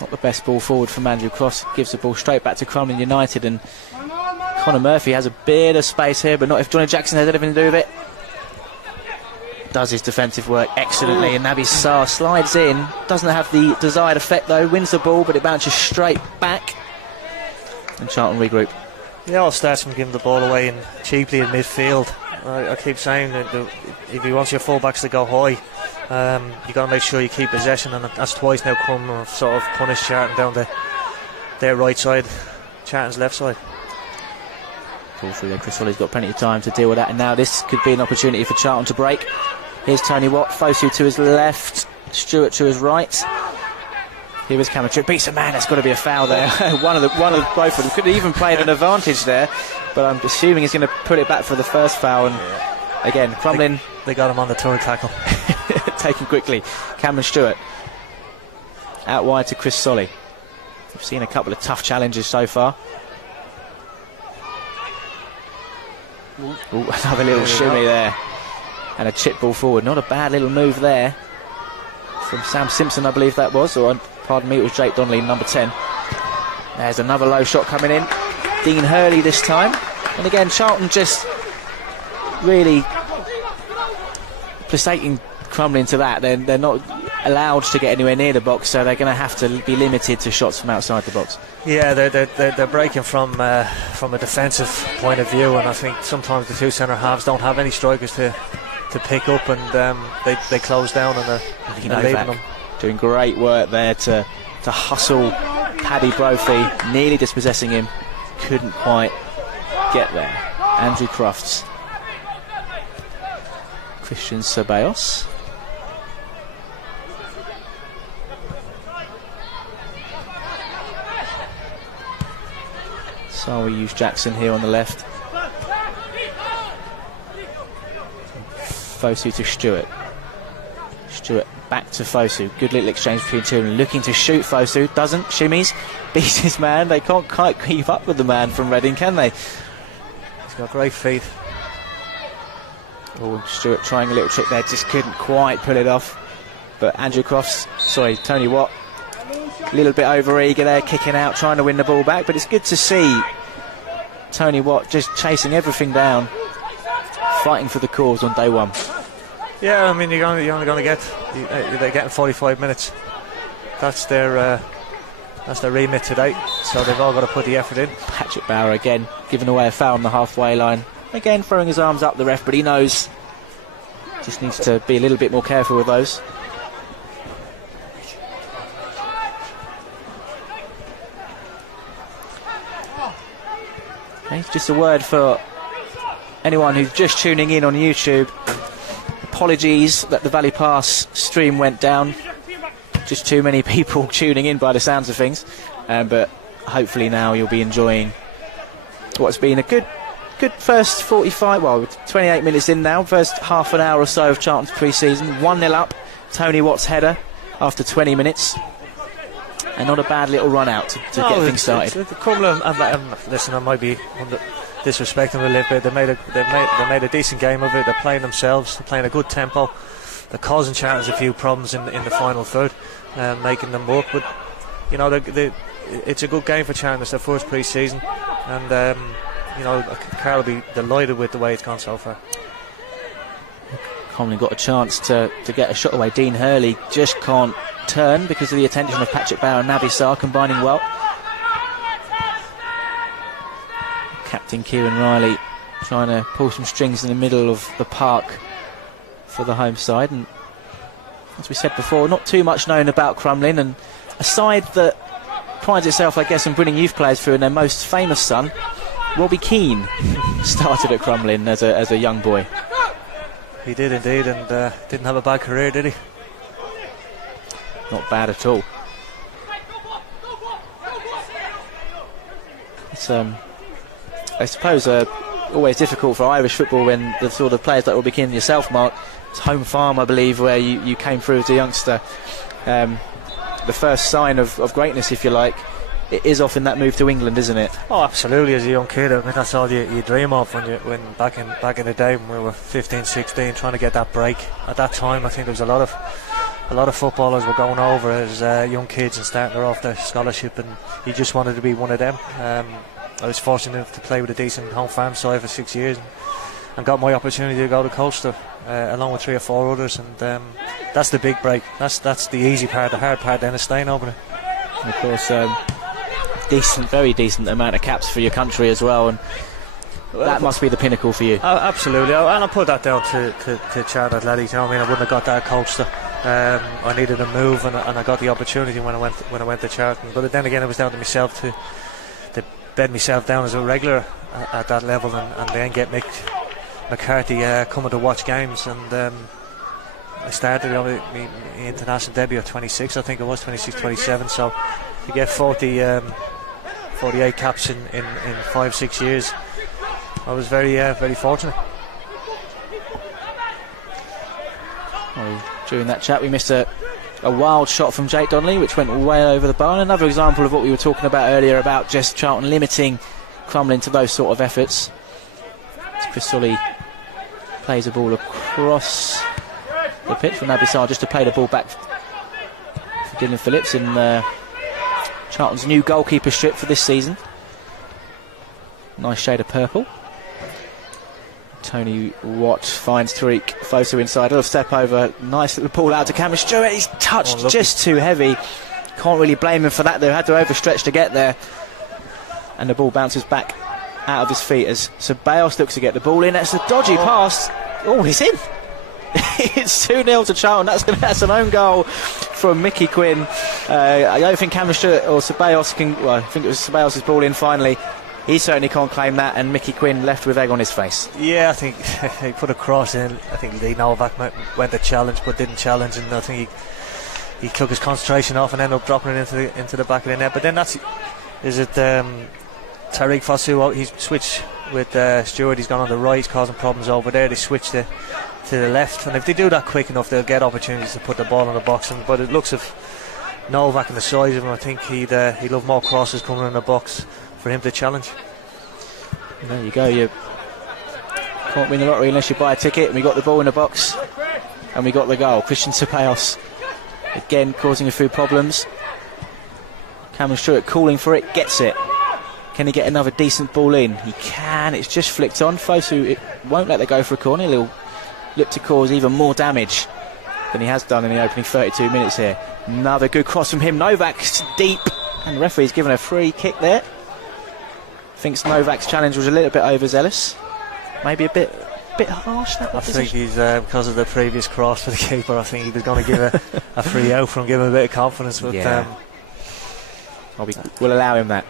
Not the best ball forward from Andrew Cross. Gives the ball straight back to Crumlin United, and Connor Murphy has a bit of space here, but not if Johnny Jackson has anything to do with it. Does his defensive work excellently, and Naby Sarr slides in. Doesn't have the desired effect though. Wins the ball, but it bounces straight back. And Charlton regroup. It all starts from giving the ball away and cheaply in midfield. I keep saying that if he wants your fullbacks to go high, you got to make sure you keep possession, and that's twice now Crumlin have sort of punished Charlton down their right side, Charlton's left side. Ball through there. Chris Foley's got plenty of time to deal with that, and now this could be an opportunity for Charlton to break. Here's Tony Watt, Fosu to his left, Stewart to his right. Here is Cameron Tripp, beats a man. That's got to be a foul there. one of both of them could have even played an advantage there, but I'm assuming he's going to put it back for the first foul. And again, Crumlin, they got him on the turn tackle. Taken quickly. Cameron Stewart out wide to Chris Solly. We've seen a couple of tough challenges so far. Ooh, another little shimmy there, and a chip ball forward. Not a bad little move there from Sam Simpson, I believe that was, or pardon me, it was Jake Donnelly, number 10. There's another low shot coming in. Dean Hurley this time, and again Charlton just really placating Crumlin to that. They're not allowed to get anywhere near the box, so they're going to have to be limited to shots from outside the box. Yeah, they're breaking from a defensive point of view, and I think sometimes the two centre halves don't have any strikers to pick up, and they close down and they're leaving them. Doing great work there to hustle Paddy Brophy, nearly dispossessing him, couldn't quite get there. Andrew Crofts, Christian Ceballos. So we use Jackson here on the left. Fosu to Stewart. Stewart back to Fosu. Good little exchange between two, and looking to shoot. Fosu doesn't. Shimmies, beats his man. They can't quite keep up with the man from Reading, can they? He's got great feet. Oh, Stewart trying a little trick there, just couldn't quite pull it off. But Tony Watt, a little bit over eager there, kicking out, trying to win the ball back. But it's good to see Tony Watt just chasing everything down, fighting for the cause on day one. Yeah, I mean, you're only going to get, they're getting 45 minutes. That's their remit today, so they've all got to put the effort in. Patrick Bauer again giving away a foul on the halfway line. Again throwing his arms up, the ref, but he knows, just needs to be a little bit more careful with those. Okay, just a word for anyone who's just tuning in on YouTube. Apologies that the Valley Pass stream went down. Just too many people tuning in by the sounds of things. But hopefully now you'll be enjoying what's been a good first 28 minutes in now. First half an hour or so of Charlton's pre-season. 1-0 up. Tony Watt's header after 20 minutes. And not a bad little run out to get things started. Listen, I might be disrespecting them a little bit. They made a decent game of it. They're playing themselves. They're playing a good tempo. They're causing Charlton a few problems in the final third, making them work. But you know, it's a good game for Charlton. It's their first pre-season, and you know, Carl will be delighted with the way it's gone so far. Crumlin got a chance to get a shot away. Dean Hurley just can't turn because of the attention of Patrick Bauer and Naby Sarr combining well. Captain Kieran Riley trying to pull some strings in the middle of the park for the home side. And as we said before, not too much known about Crumlin, and a side that prides itself, I guess, on bringing youth players through, and their most famous son, Robbie Keane, started at Crumlin as a young boy. He did indeed, and didn't have a bad career, did he? Not bad at all. It's I suppose always difficult for Irish football when the sort of players like Robbie Keane and yourself, Mark, it's home farm, I believe, where you came through as a youngster. The first sign of greatness, if you like, it is often that move to England, isn't it? Oh, absolutely. As a young kid, I mean, that's all you dream of when back in the day when we were 15, 16, trying to get that break. At that time, I think there was a lot a lot of footballers were going over as young kids and starting off their scholarship, and he just wanted to be one of them. I was fortunate enough to play with a decent home farm side for 6 years, and got my opportunity to go to Colchester along with 3 or 4 others, and that's the big break. That's the easy part. The hard part then is staying over there. And of course, very decent amount of caps for your country as well, and that must be the pinnacle for you. Absolutely, and I put that down to Charlton Athletics. You know what I mean? I wouldn't have got that at Colchester. I needed a move, and I got the opportunity when I went to Charlton. But then again, it was down to myself to bed myself down as a regular at that level, and then get Mick McCarthy coming to watch games. And I started my international debut at 26, I think it was 26, 27. So to get 48 caps in 5-6 years, I was very fortunate. Well, during that chat we missed a wild shot from Jake Donnelly which went way over the bar. Another example of what we were talking about earlier about just Charlton limiting Crumlin to those sort of efforts. As Chris Sully plays the ball across the pitch for Nabisar just to play the ball back for Dylan Phillips in Charlton's new goalkeeper strip for this season. Nice shade of purple. Tony Watt finds Tariq Fosu inside. A little step over. Nice little ball out to Cameron Stewart. He's touched just too heavy. Can't really blame him for that. They had to overstretch to get there. And the ball bounces back out of his feet as Ceballos looks to get the ball in. That's a dodgy pass. Oh, he's in. It's 2-0 to Charlton. That's an own goal from Mickey Quinn. I don't think Cameron Stewart or Ceballos can. Well, I think it was Ceballos' ball in finally. He certainly can't claim that, and Mickey Quinn left with egg on his face. Yeah, I think he put a cross in. I think Lee Novak went to challenge but didn't challenge, and I think he took his concentration off and ended up dropping it into the back of the net. But then Tariq Fosu? He's switched with Stewart. He's gone on the right. He's causing problems over there. They switched to the left, and if they do that quick enough, they'll get opportunities to put the ball in the box. But it looks of Novak and the size of him, I think he'd love more crosses coming in the box for him to challenge. There you go. You can't win the lottery unless you buy a ticket. And we got the ball in the box, and we got the goal. Christian Ceballos again causing a few problems. Cameron Stewart calling for it, gets it. Can he get another decent ball in? He can. It's just flicked on. Fosu won't let that go for a corner. He'll look to cause even more damage than he has done in the opening 32 minutes here. Another good cross from him. Novak's deep, and the referee's given a free kick there. Thinks Novak's challenge was a little bit overzealous, maybe a bit harsh. I think he's because of the previous cross for the keeper. I think he was going to give a free out from giving him a bit of confidence. But yeah. We'll allow him that.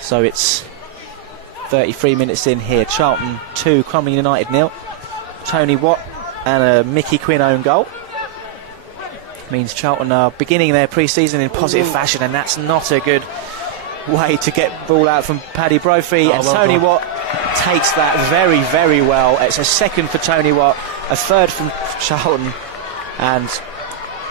So it's 33 minutes in here. Charlton 2, Crumlin United 0. Tony Watt and a Mickey Quinn own goal. Means Charlton are beginning their pre-season in positive fashion, and that's not a good way to get ball out from Paddy Brophy. And Tony Watt takes that very, very well. It's a second for Tony Watt, a third from Charlton, and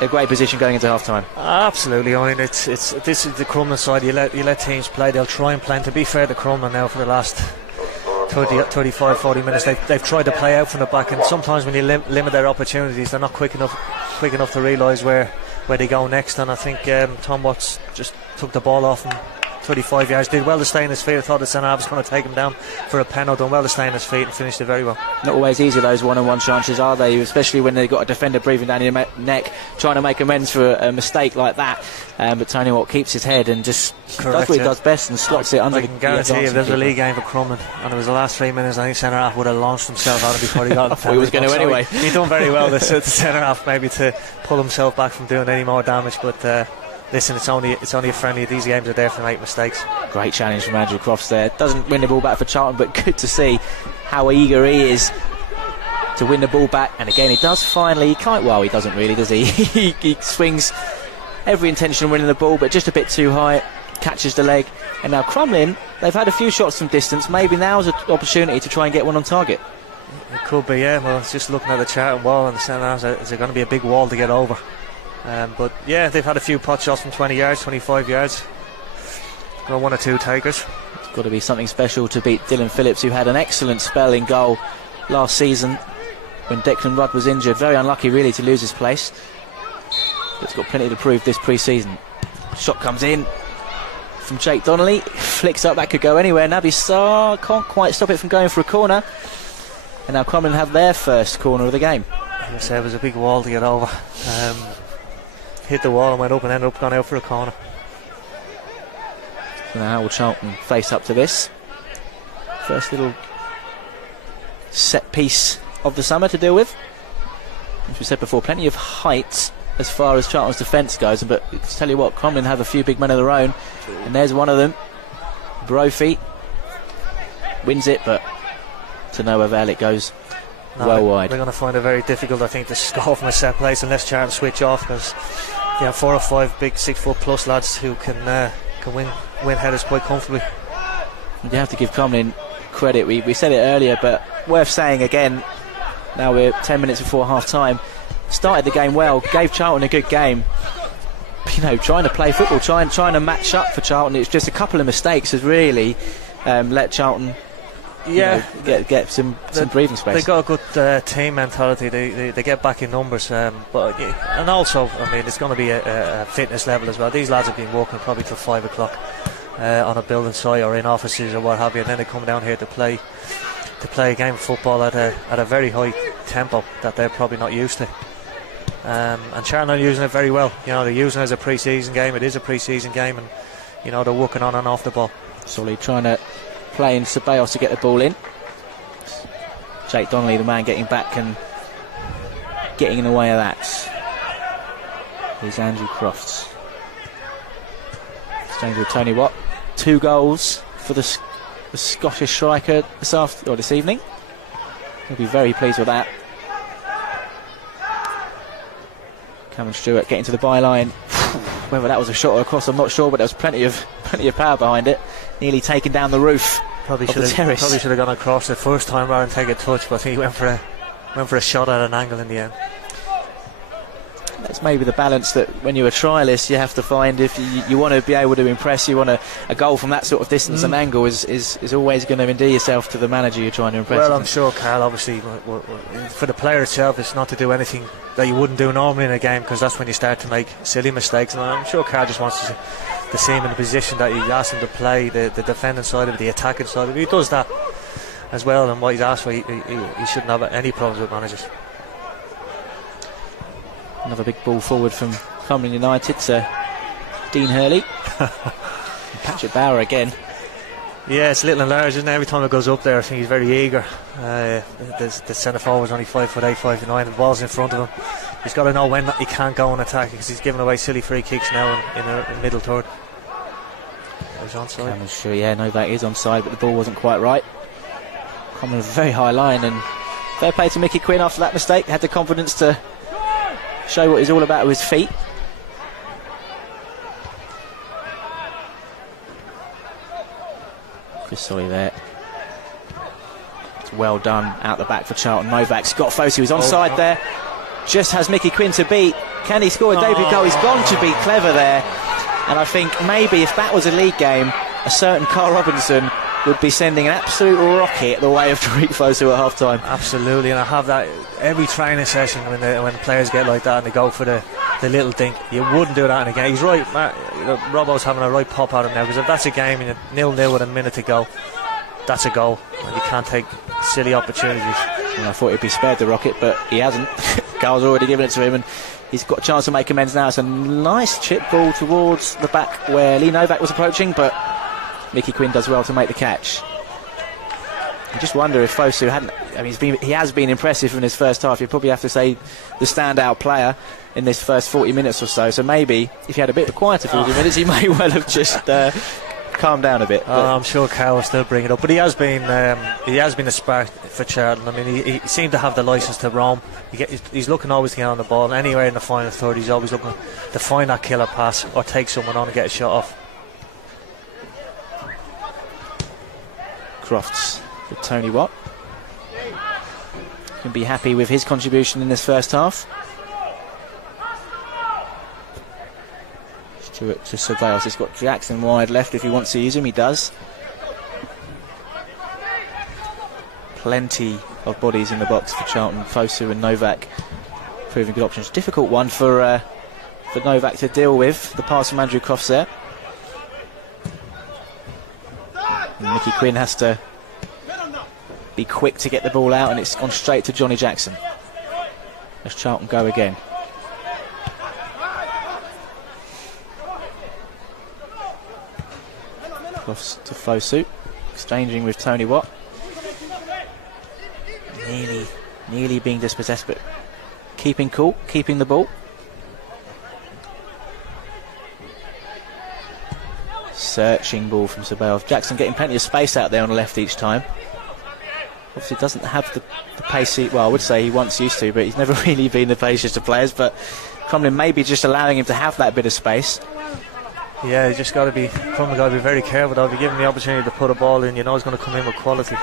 a great position going into half-time. Absolutely. I mean, this is the Crumlin side. You let teams play. They'll try and play. And to be fair to Crumlin now, for the last 35, 40 minutes, they've tried to play out from the back, and sometimes when you limit their opportunities, they're not quick enough to realise where they go next. And I think Tom Watts just took the ball off him 35 yards, did well to stay in his feet. I thought the centre half was going to take him down for a penalty, done well to stay in his feet and finished it very well. Not always easy, those one-on-one chances, are they? Especially when they've got a defender breathing down your neck, trying to make amends for a mistake like that. But Tony Watt keeps his head and just does what he does best and slots it under. I can guarantee if there's a league game for Crumlin and it was the last 3 minutes, I think centre half would have launched himself out before he got. I thought he was going to anyway. He done very well, the centre half, maybe to pull himself back from doing any more damage. But listen, it's only a friendly. These games are there to make mistakes. Great challenge from Andrew Crofts there. Doesn't win the ball back for Charlton, but good to see how eager he is to win the ball back. And again, he does finally. He doesn't really, does he? He swings every intention of winning the ball, but just a bit too high. Catches the leg. And now Crumlin, they've had a few shots from distance. Maybe now's an opportunity to try and get one on target. It could be, yeah. Well, it's just looking at the Charlton wall and the centre half, is there going to be a big wall to get over? But yeah, they've had a few pot shots from 20 yards, 25 yards. Got one or two takers. got to be something special to beat Dylan Phillips, who had an excellent spell in goal last season when Declan Rudd was injured. Very unlucky really to lose his place, but he's got plenty to prove this pre-season. Shot comes in from Jake Donnelly, flicks up, that could go anywhere. Naby Sarr can't quite stop it from going for a corner, and now Crumlin have their first corner of the game. I say it was a big wall to get over. Hit the wall and went up and ended up going out for a corner. So now how will Charlton face up to this? First little set piece of the summer to deal with. As we said before, plenty of height as far as Charlton's defence goes, but let's tell you what, Crumlin have a few big men of their own, and there's one of them. Brophy wins it, but to no avail, it goes well wide. They're going to find it very difficult, I think, to score from a set place unless Charlton switch off, because you have 4 or 5 big 6 foot plus lads who can win headers quite comfortably. You have to give Crumlin credit. We said it earlier, but worth saying again. Now we're 10 minutes before half time. Started the game well, gave Charlton a good game. You know, trying to play football, trying to match up for Charlton. It's just a couple of mistakes has really let Charlton get some breathing space. They got a good team mentality. They get back in numbers, but and also, I mean, it's going to be a fitness level as well. These lads have been working probably till 5 o'clock on a building site or in offices or what have you, and then they come down here to play a game of football at a very high tempo that they're probably not used to. And Charlton are using it very well. You know, they're using it as a pre-season game. It is a pre-season game, and you know, they're working on and off the ball. Solly trying to play in Ceballos to get the ball in. Jake Donnelly, the man getting back and getting in the way of that. Here's Andrew Crofts. Exchange with Tony Watt. 2 goals for the Scottish striker this evening. He'll be very pleased with that. Cameron Stewart getting to the byline. Whether that was a shot or a cross, I'm not sure, but there was plenty of power behind it. Nearly taken down the roof of the terrace. Probably should have gone across the first time rather than take a touch, but I think he went for a shot at an angle in the end. That's maybe the balance that when you're a trialist you have to find. If you want to be able to impress, you want a goal from that sort of distance and angle is always going to endear yourself to the manager you're trying to impress. Well, I'm sure, Carl, obviously for the player itself, it's not to do anything that you wouldn't do normally in a game, because that's when you start to make silly mistakes, and I'm sure Carl just wants to see him in the position that he asked him to play, the defending side of it, the attacking side of it. He does that as well, and what he's asked for, he shouldn't have any problems with managers. Another big ball forward from Crumlin United to Dean Hurley. Patrick Bauer again. Yeah, it's little and large, isn't it? Every time it goes up there, I think he's very eager. The centre forward's only 5'8", 5'9", and the ball's in front of him. He's got to know when he can't go and attack, because he's giving away silly free kicks now in the middle third. He's onside. Sure, yeah, Novak is onside, but the ball wasn't quite right. Coming with a very high line, and fair play to Mickey Quinn after that mistake. Had the confidence to show what he's all about with his feet. Chris Solly there. It's well done out the back for Charlton. Novak's got Fosu, who's onside there. Just has Mickey Quinn to beat. Can he score a debut goal? He's gone to beat Clever there. And I think maybe if that was a league game, a certain Carl Robinson would be sending an absolute rocket the way of Tariq Fosu at half time. Absolutely, and I have that every training session when players get like that and they go for the little dink. You wouldn't do that in a game. He's right, Robbo's having a right pop at him now, because if that's a game and you're 0-0 with a minute to go, that's a goal, and you can't take silly opportunities. Well, I thought he'd be spared the rocket, but he hasn't. Carl's already given it to him, and he's got a chance to make amends now. It's a nice chip ball towards the back where Lee Novak was approaching, but Mickey Quinn does well to make the catch. I just wonder if Fosu hadn't. I mean, he has been impressive in his first half. You'd probably have to say the standout player in this first 40 minutes or so. So maybe if he had a bit of a quieter 40 minutes, he may well have just calmed down a bit. I'm sure Carl will still bring it up, but he has been a spark for Charlton. I mean, he seemed to have the licence to roam. He's looking always to get on the ball, and anywhere in the final third, he's always looking to find that killer pass or take someone on and get a shot off. Crofts with Tony Watt. Can be happy with his contribution in this first half. Stewart to Ceballos. He's got Jackson wide left if he wants to use him. He does. plenty of bodies in the box for Charlton. Fosu and Novak proving good options. Difficult one for Novak to deal with. The pass from Andrew Crofts there. And Mickey Quinn has to be quick to get the ball out, and it's gone straight to Johnny Jackson. As Charlton go again. Crofts to Fosu, exchanging with Tony Watt. Nearly being dispossessed, but keeping cool, keeping the ball. Searching ball from Ceballos. Jackson getting plenty of space out there on the left each time. Obviously doesn't have the pace well, I would say he once used to, but he's never really been the paciest of players. But Crumlin maybe just allowing him to have that bit of space. Yeah, you just got to be, Crumlin got to be very careful though. If you give him the opportunity to put a ball in, you know he's going to come in with quality.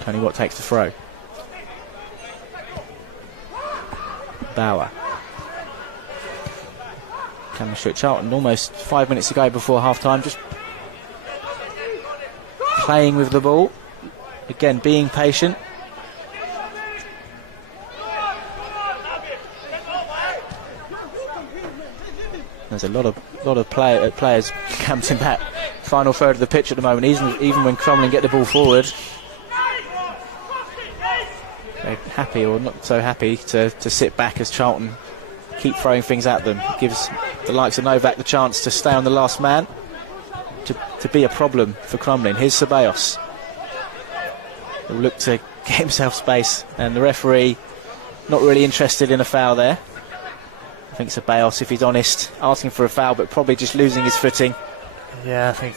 Tony Watt takes the throw. Bauer. Cameron Stewart. Charlton almost 5 minutes to go before half time, just playing with the ball. Again, being patient. There's a lot of players camped in that final third of the pitch at the moment. Even when Crumlin get the ball forward, they're happy or not so happy to sit back as Charlton keep throwing things at them. It gives the likes of Novak the chance to stay on the last man, to be a problem for Crumlin. Here's Ceballos, who'll look to get himself space, and the referee not really interested in a foul there. I think Ceballos, if he's honest, asking for a foul, but probably just losing his footing. Yeah, I think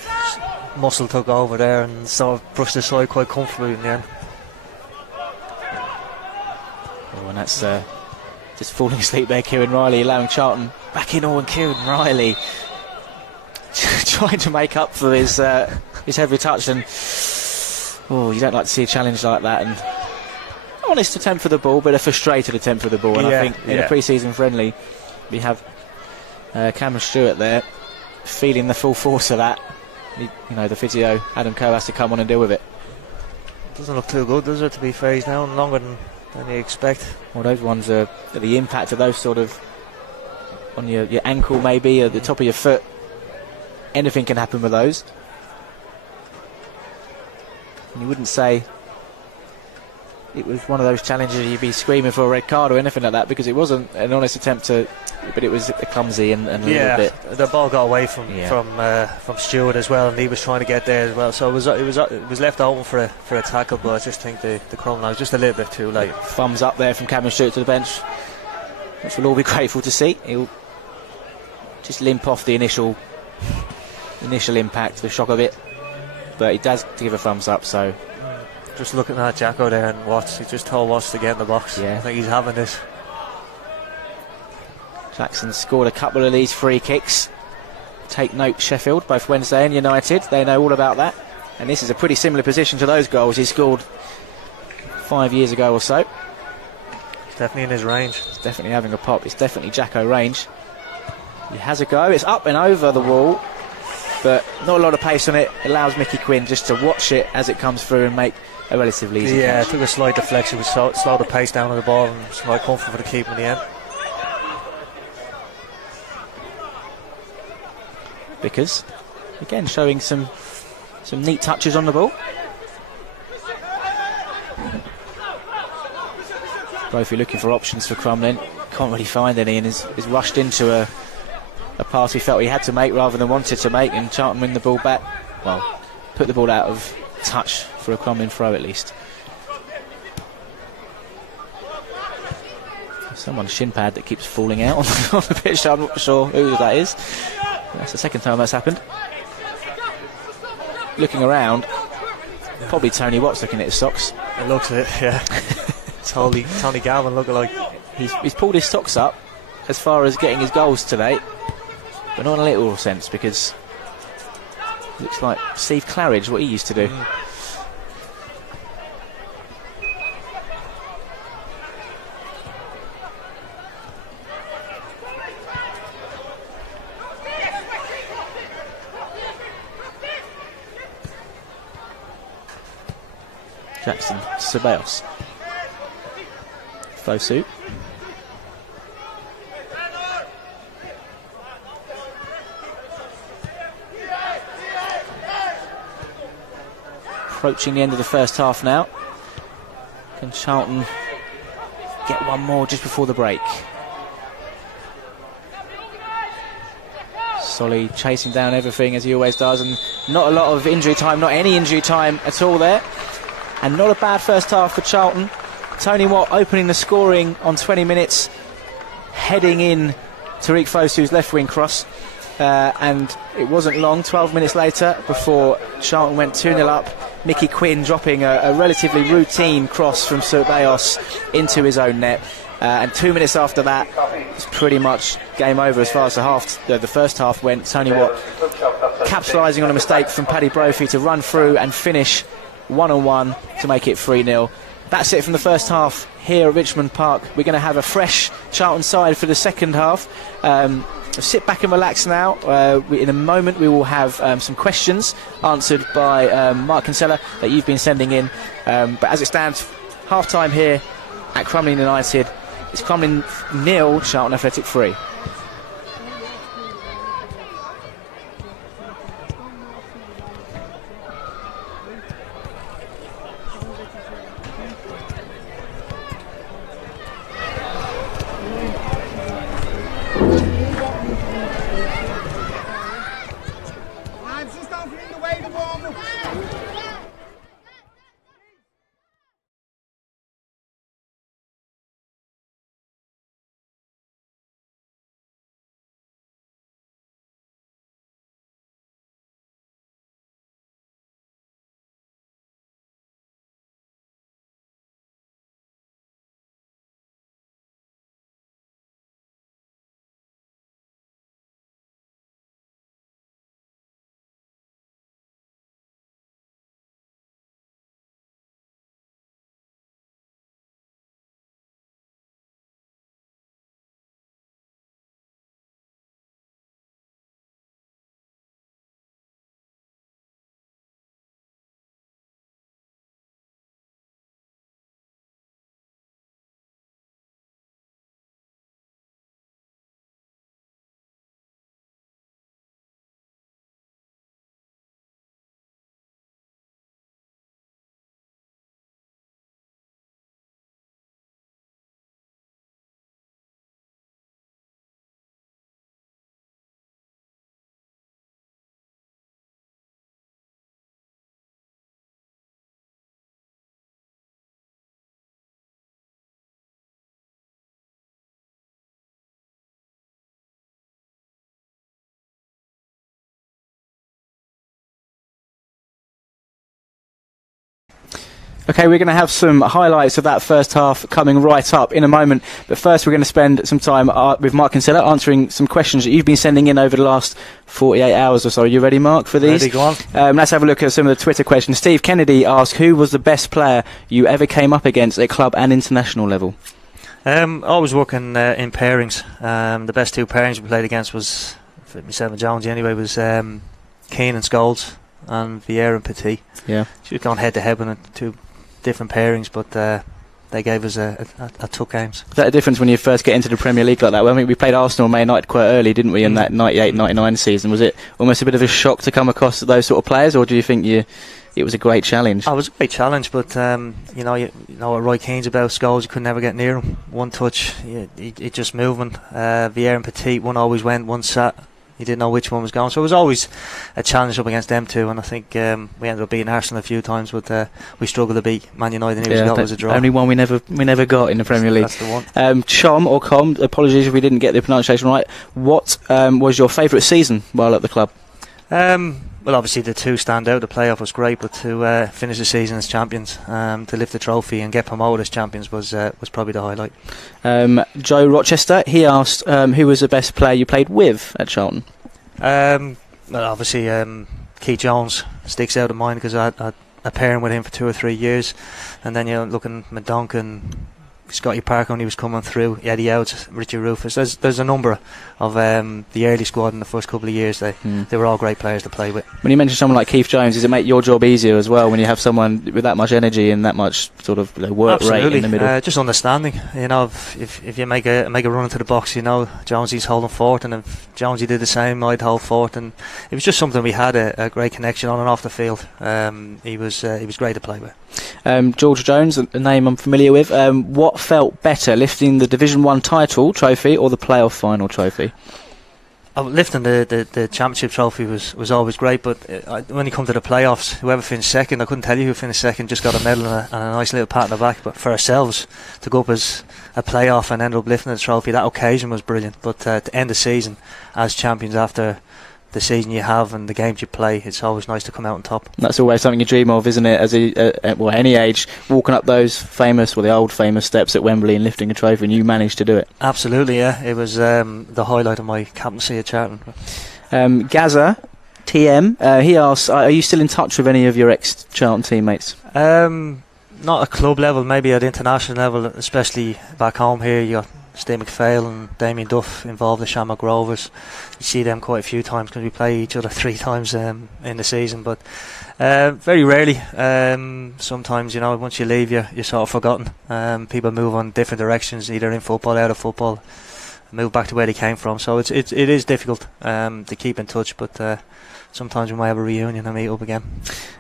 Muscle took over there and sort of brushed aside quite comfortably in the end. Oh, and that's just falling asleep there, Kieran Riley, allowing Charlton back in all, and Kieran Riley trying to make up for his heavy touch. And you don't like to see a challenge like that. And honest attempt for the ball, but a frustrated attempt for the ball. And I think in a pre-season friendly, we have Cameron Stewart there feeling the full force of that. The physio Adam Coe has to come on and deal with it. Doesn't look too good, does it, to be phased down longer than you expect? Well, those ones are the impact of those sort of on your ankle, maybe, or the top of your foot. Anything can happen with those. And you wouldn't say it was one of those challenges you'd be screaming for a red card or anything like that, because it wasn't an honest attempt but it was clumsy and a little bit. The ball got away from Stewart as well, and he was trying to get there as well. So it was left open for a tackle, but I just think the Crumlin was just a little bit too late. Thumbs up there from Cameron Stewart to the bench, which we'll all be grateful to see. He'll just limp off the initial impact, the shock of it, but he does give a thumbs up. So just looking at Jacko there and Watts, he just told Watts to get in the box. I think he's having this. Jackson scored a couple of these free kicks. Take note, Sheffield, both Wednesday and United, they know all about that. And this is a pretty similar position to those goals he scored 5 years ago or so. It's definitely in his range. It's definitely having a pop. It's definitely Jacko range. He has a go. It's up and over the wall, but not a lot of pace on it. Allows Mickey Quinn just to watch it as it comes through and make a relatively easy catch. It took a slight deflection, which slowed the pace down on the ball, and it's quite comfortable for the keeper in the end. Because again, showing some neat touches on the ball. Both are looking for options for Crumlin. Can't really find any, and is rushed into a pass he felt he had to make rather than wanted to make, and Charlton win the ball back. Well, put the ball out of touch for a Crumlin throw at least. Someone's shin pad that keeps falling out on the pitch. I'm not sure who that is. That's the second time that's happened. Looking around, probably Tony Watts looking at his socks. It looks it, yeah. Tony Galvin looking like he's pulled his socks up as far as getting his goals today, but not in a literal sense, because it looks like Steve Claridge, what he used to do. Jackson to Ceballos. Fosu. Approaching the end of the first half now. Can Charlton get one more just before the break? Solly chasing down everything as he always does, and not a lot of injury time, not any injury time at all there. And not a bad first half for Charlton. Tony Watt opening the scoring on 20 minutes, heading in Tariq Fosu's left wing cross. And it wasn't long, 12 minutes later, before Charlton went 2-0 up. Mickey Quinn dropping a relatively routine cross from Ceballos into his own net. And 2 minutes after that, it's pretty much game over as far as the first half went. Tony Watt capitalising on a mistake from Paddy Brophy to run through and finish 1-on-1 to make it 3-0. That's it from the first half here at Richmond Park. We're going to have a fresh Charlton side for the second half. Sit back and relax now. In a moment we will have some questions answered by Mark Kinsella that you've been sending in. But as it stands, half-time here at Crumlin United. It's Crumlin 0, Charlton Athletic 3. Okay, we're going to have some highlights of that first half coming right up in a moment. But first, we're going to spend some time with Mark Kinsella answering some questions that you've been sending in over the last 48 hours or so. Are you ready, Mark, for these? Ready, go on. Let's have a look at some of the Twitter questions. Steve Kennedy asked, who was the best player you ever came up against at club and international level? I was working in pairings. The best two pairings we played against was, for myself and Jonesy anyway, was Keane and Scholes and Vieira and Petit. Yeah. She was going head to head with two different pairings, but they gave us a tough games. Is that a difference when you first get into the Premier League like that? Well, I mean, we played Arsenal and Man United quite early, didn't we, in that 98-99 season? Was it almost a bit of a shock to come across those sort of players, or do you think it was a great challenge? It was a great challenge, but you know what Roy Keane's about. Scholes, you could never get near him. One touch, it just moving. Vieira and Petit, one always went, one sat. You didn't know which one was going, so it was always a challenge up against them two. And I think we ended up beating Arsenal a few times, but we struggled to beat Man United, and it was a draw. Only one we never got in the Premier League. That's the one. Chom or Com, apologies if we didn't get the pronunciation right. What was your favourite season while at the club? Well, obviously the two stand out. The playoff was great, but to finish the season as champions, to lift the trophy and get promoted as champions was probably the highlight. Joe Rochester, he asked who was the best player you played with at Charlton? Well, obviously Keith Jones sticks out of mind because I had a pairing with him for 2 or 3 years, and then looking at Duncan, Scotty Parker when he was coming through, Eddie Owens, Richie Rufus. There's a number of the early squad in the first couple of years. They were all great players to play with. When you mention someone like Keith Jones, does it make your job easier as well when you have someone with that much energy and that much sort of work rate in the middle? Just understanding. If you make a run into the box, Jonesy's holding forward, and if Jonesy did the same, I'd hold forward, and it was just something we had a great connection on and off the field. He was great to play with. George Jones, a name I'm familiar with. What felt better, lifting the Division 1 title trophy or the playoff final trophy? Lifting the championship trophy was always great, but when you come to the playoffs, whoever finished second, I couldn't tell you who finished second, just got a medal and a nice little pat on the back. But for ourselves to go up as a playoff and end up lifting the trophy, that occasion was brilliant. But to end the season as champions after the season you have and the games you play, it's always nice to come out on top. That's always something you dream of, isn't it? As any age, walking up those the old famous steps at Wembley and lifting a trophy, and you managed to do it. Absolutely, yeah. It was the highlight of my captaincy at Charlton. Gaza TM, he asks, are you still in touch with any of your ex-Charlton teammates? Not at club level, maybe at international level, especially back home here. You got Steve McPhail and Damien Duff involved, the Shamrock Rovers. You see them quite a few times because we play each other 3 times in the season, but very rarely. Sometimes, once you leave, you're sort of forgotten. People move on different directions, either in football, out of football, move back to where they came from. So it is difficult to keep in touch, but sometimes we might have a reunion and meet up again.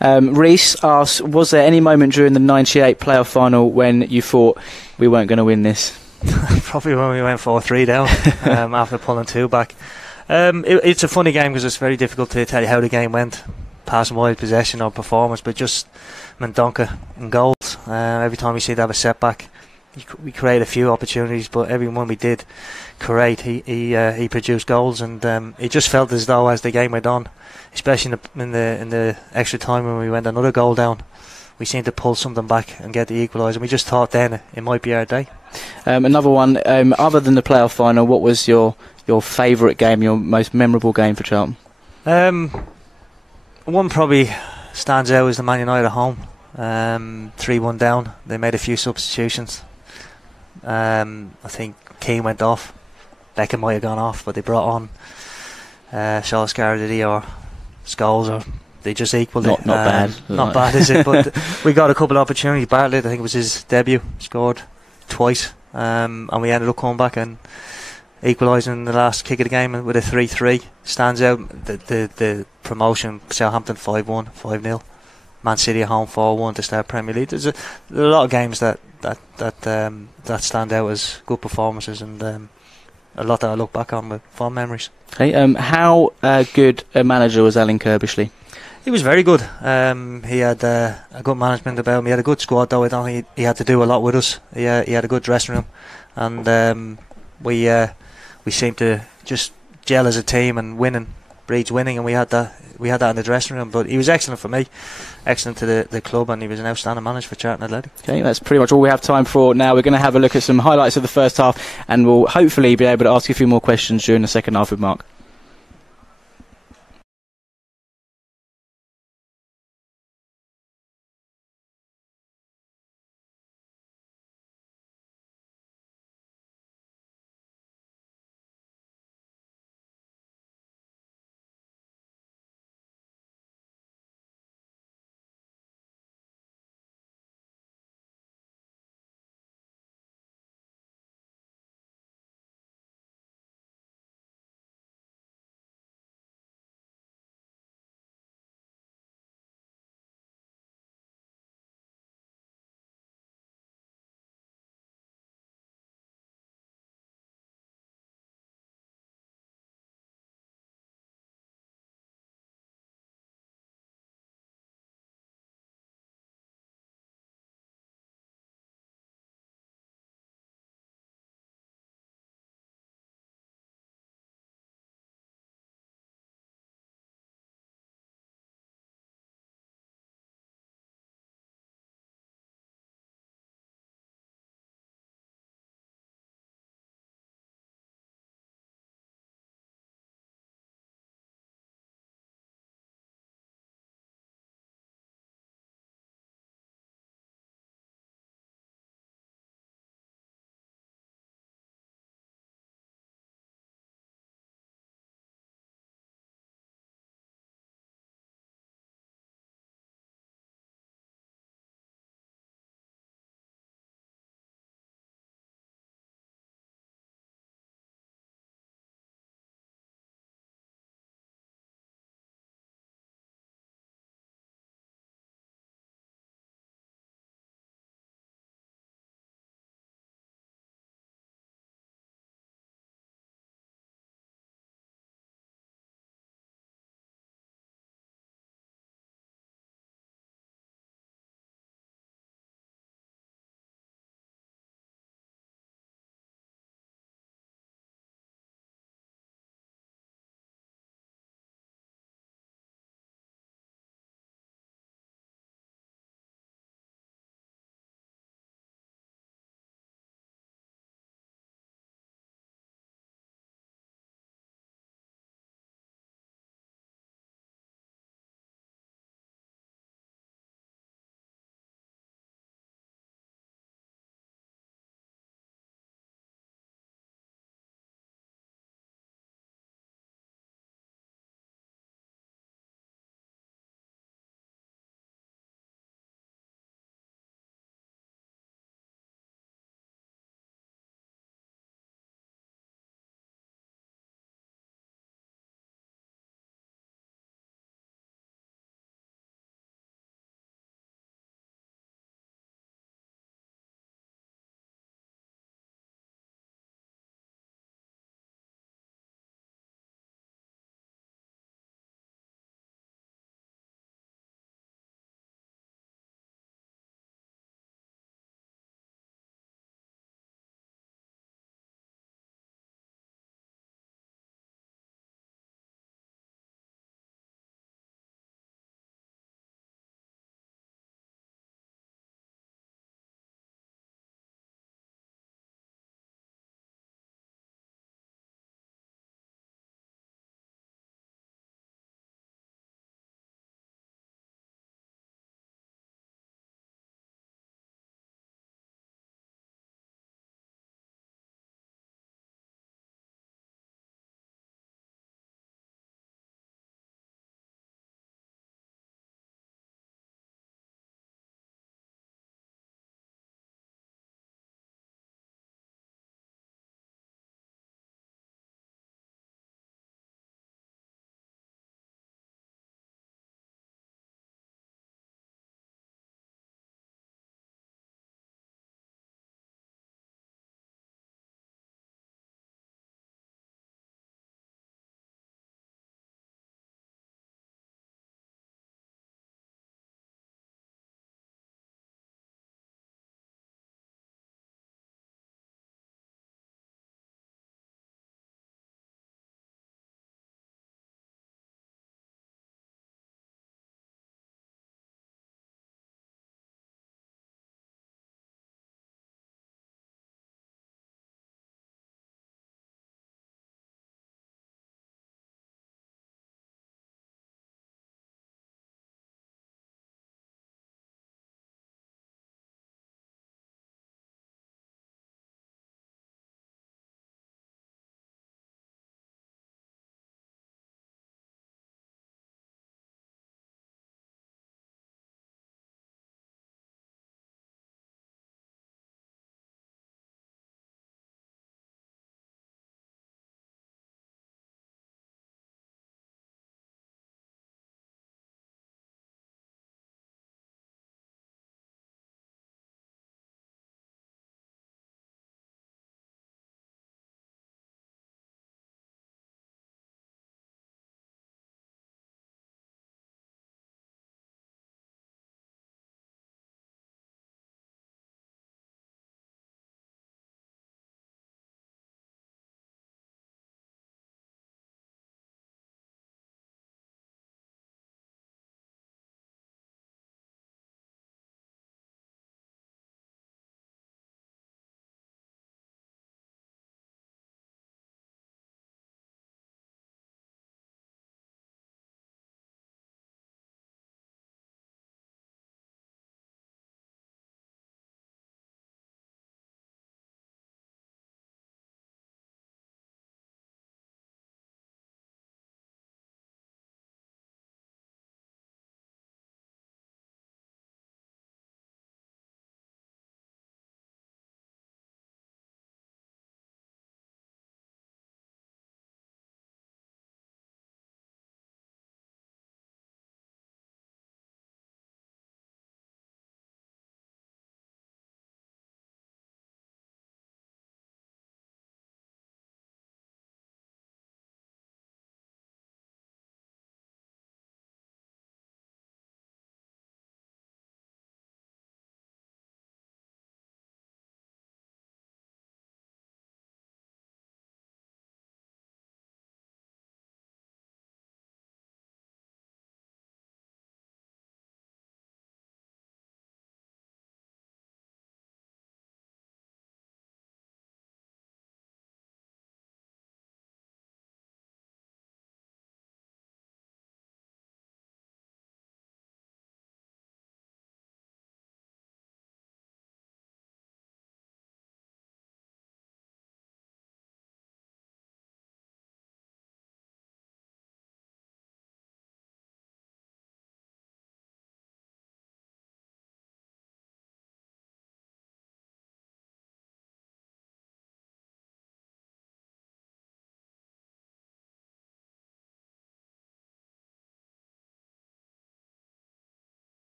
Reese asks, was there any moment during the 98 playoff final when you thought we weren't going to win this? Probably when we went 4-3 down after pulling 2 back. It's a funny game because it's very difficult to tell you how the game went, passing wide possession or performance, but just Mendonca and goals. Every time we seem to have a setback, we create a few opportunities, but every one we did create, he produced goals, and it just felt as though as the game went on, especially in the extra time when we went another goal down, we seemed to pull something back and get the equaliser. We just thought then it might be our day. Another one, other than the playoff final, what was your favourite game, your most memorable game for Charlton? One probably stands out is the Man United at home. 3-1 down. They made a few substitutions. I think Quinn went off. Beckham might have gone off, but they brought on Solskjaer, did he, or Scholes, or they just equalled it. Not bad. Not bad, is it? But we got a couple of opportunities. Bartlett, I think it was his debut, scored twice, and we ended up coming back and equalising in the last kick of the game with a 3-3. Stands out the promotion. Southampton 5-1, 5-0. Man City at home 4-1 to start Premier League. There's a lot of games that stand out as good performances, and a lot that I look back on with fond memories. Okay, how good a manager was Alan Kirbishley? He was very good. He had a good management about him. He had a good squad, though. I don't think he had to do a lot with us. He had a good dressing room, and we seemed to just gel as a team, and winning breeds winning, and we had that in the dressing room. But he was excellent for me, excellent to the club, and he was an outstanding manager for Charlton Athletic. Okay, that's pretty much all we have time for now. We're going to have a look at some highlights of the first half, and we'll hopefully be able to ask you a few more questions during the second half with Mark.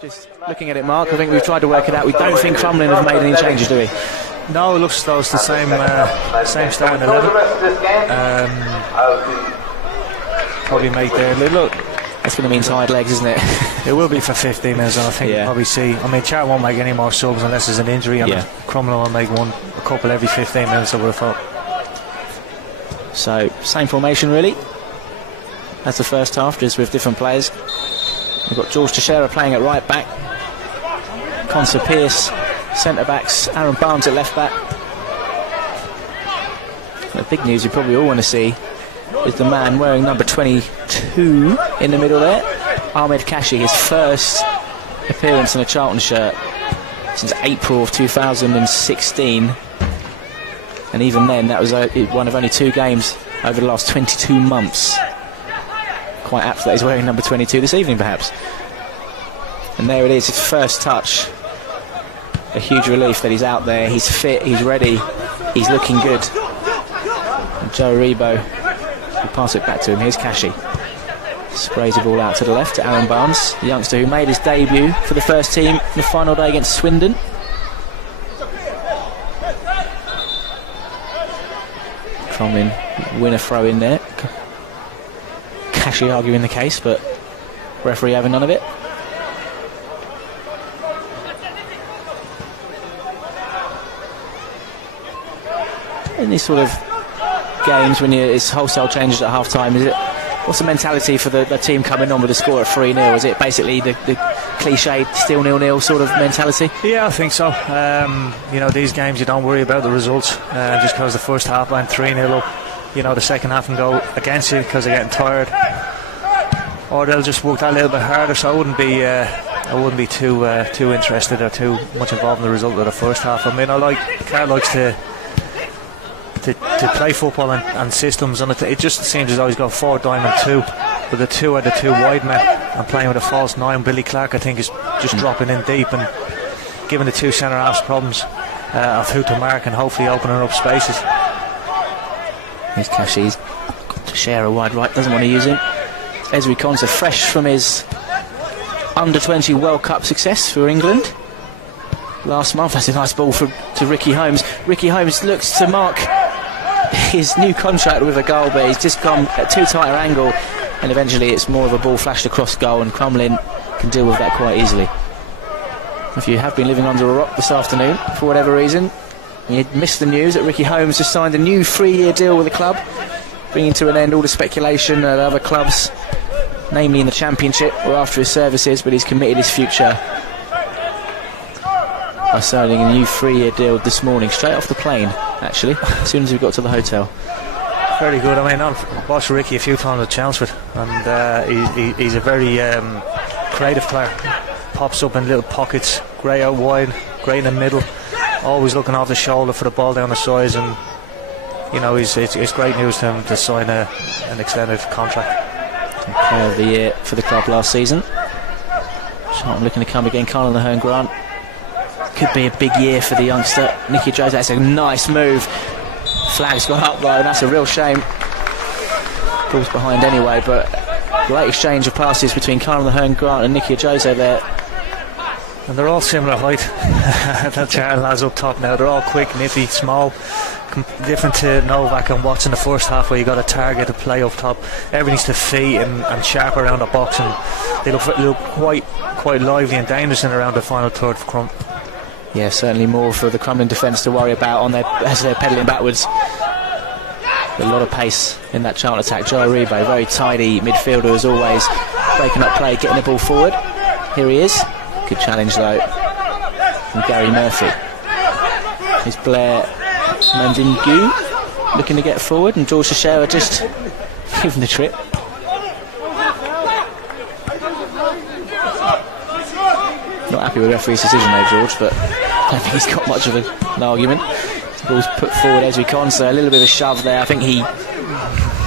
Just looking at it, Mark, I think we've tried to work it out. We don't think Crumlin have made any changes, do we? No, it looks close. The same starting 11. Probably make there. Look, that's going to mean tired legs, isn't it? it will be for 15 minutes, and I think we'll probably see. I mean, Charlton won't make any more subs unless there's an injury, and Crumlin will make a couple every 15 minutes, I would have thought. So, same formation, really, as the first half, just with different players. We've got George Teixeira playing at right back, Conser Pearce centre backs, Aaron Barnes at left back. The big news you probably all want to see is the man wearing number 22 in the middle there, Ahmed Kashi, his first appearance in a Charlton shirt since April of 2016, and even then that was one of only 2 games over the last 22 months. Quite apt that he's wearing number 22 this evening, perhaps. And there it is, his first touch. A huge relief that he's out there, he's fit, he's ready, he's looking good. And Joe Rebo will pass it back to him. Here's Kashi. Sprays the ball out to the left to Aaron Barnes, the youngster who made his debut for the first team in the final day against Swindon. Crumlin win a throw in there. Kashi arguing the case, but referee having none of it. In these sort of games, when it's wholesale changes at half-time, what's the mentality for the team coming on with a score at 3-0? Is it basically the cliched still 0-0 sort of mentality? Yeah, I think so. You know, these games you don't worry about the results, just because the first half went 3-0 up. You know, the second half can go against you because they're getting tired, or they'll just work that little bit harder. So I wouldn't be too interested or too much involved in the result of the first half. I mean, Carl likes to play football and systems, and it just seems as though he's got 4 diamond 2, but the 2 are the 2 wide men and playing with a false 9. Billy Clark, I think, is just dropping in deep and giving the 2 centre halves problems of who to mark and hopefully opening up spaces. Here's Kashi's got to share a wide right, doesn't want to use him. Ezri Konsa, fresh from his under-20 World Cup success for England last month. That's a nice ball to Ricky Holmes. Ricky Holmes looks to mark his new contract with a goal, but he's just gone at too tight an angle, and eventually it's more of a ball flashed across goal, and Crumlin can deal with that quite easily. If you have been living under a rock this afternoon for whatever reason, you missed the news that Ricky Holmes has signed a new 3-year deal with the club, bringing to an end all the speculation at other clubs, namely in the Championship, were after his services, but he's committed his future by signing a new 3-year deal this morning, straight off the plane, actually, as soon as we got to the hotel. Very good. I mean, I've watched Ricky a few times at Chelmsford, and he's a very creative player. Pops up in little pockets, grey out wide, grey in the middle, always looking off the shoulder for the ball down the sides, and you know, it's great news to him to sign an extended contract. Player of the year for the club last season. Charlton looking to come again. Carl Nahern Grant. Could be a big year for the youngster. Nicky Jose, that's a nice move. Flag's gone up though, and that's a real shame. Ball's behind anyway, but great exchange of passes between Carl Nahern Grant and Nicky Jose there. And they're all similar height. That Charlton lads up top now, they're all quick, nippy, small. Different to Novak and Watts in the first half, where you got a target to play up top. Everything's to feet and sharp around the box, and they look quite lively and dangerous in around the final third for Crum. Yeah, certainly more for the Crumlin defence to worry about as they're pedalling backwards. A lot of pace in that Charlton attack. Joe Rebo, very tidy midfielder as always, breaking up play, getting the ball forward. Here he is. Good challenge though from Gary Murphy. Here's Blair Mandingu looking to get forward, and George Teixeira just giving the trip. Not happy with the referee's decision though, George, but I don't think he's got much of an argument. The ball's put forward, Ezri Konsa, a little bit of a shove there. I think he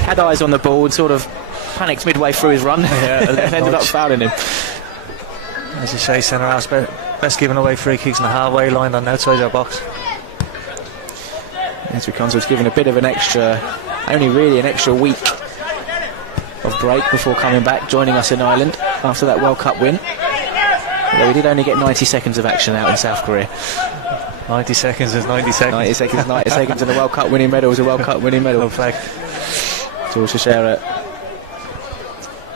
had eyes on the ball and sort of panicked midway through his run. Yeah, and ended up fouling him. As you say, centre half best giving away free kicks in the halfway line on the outside of our box. Ezri Konsa was given a bit of an extra, only really an extra week of break before coming back, joining us in Ireland after that World Cup win. Although we did only get 90 seconds of action out in South Korea. 90 seconds is 90 seconds. 90 seconds, 90 seconds, and a World Cup winning medal is a World Cup winning medal. No flag. George Teixeira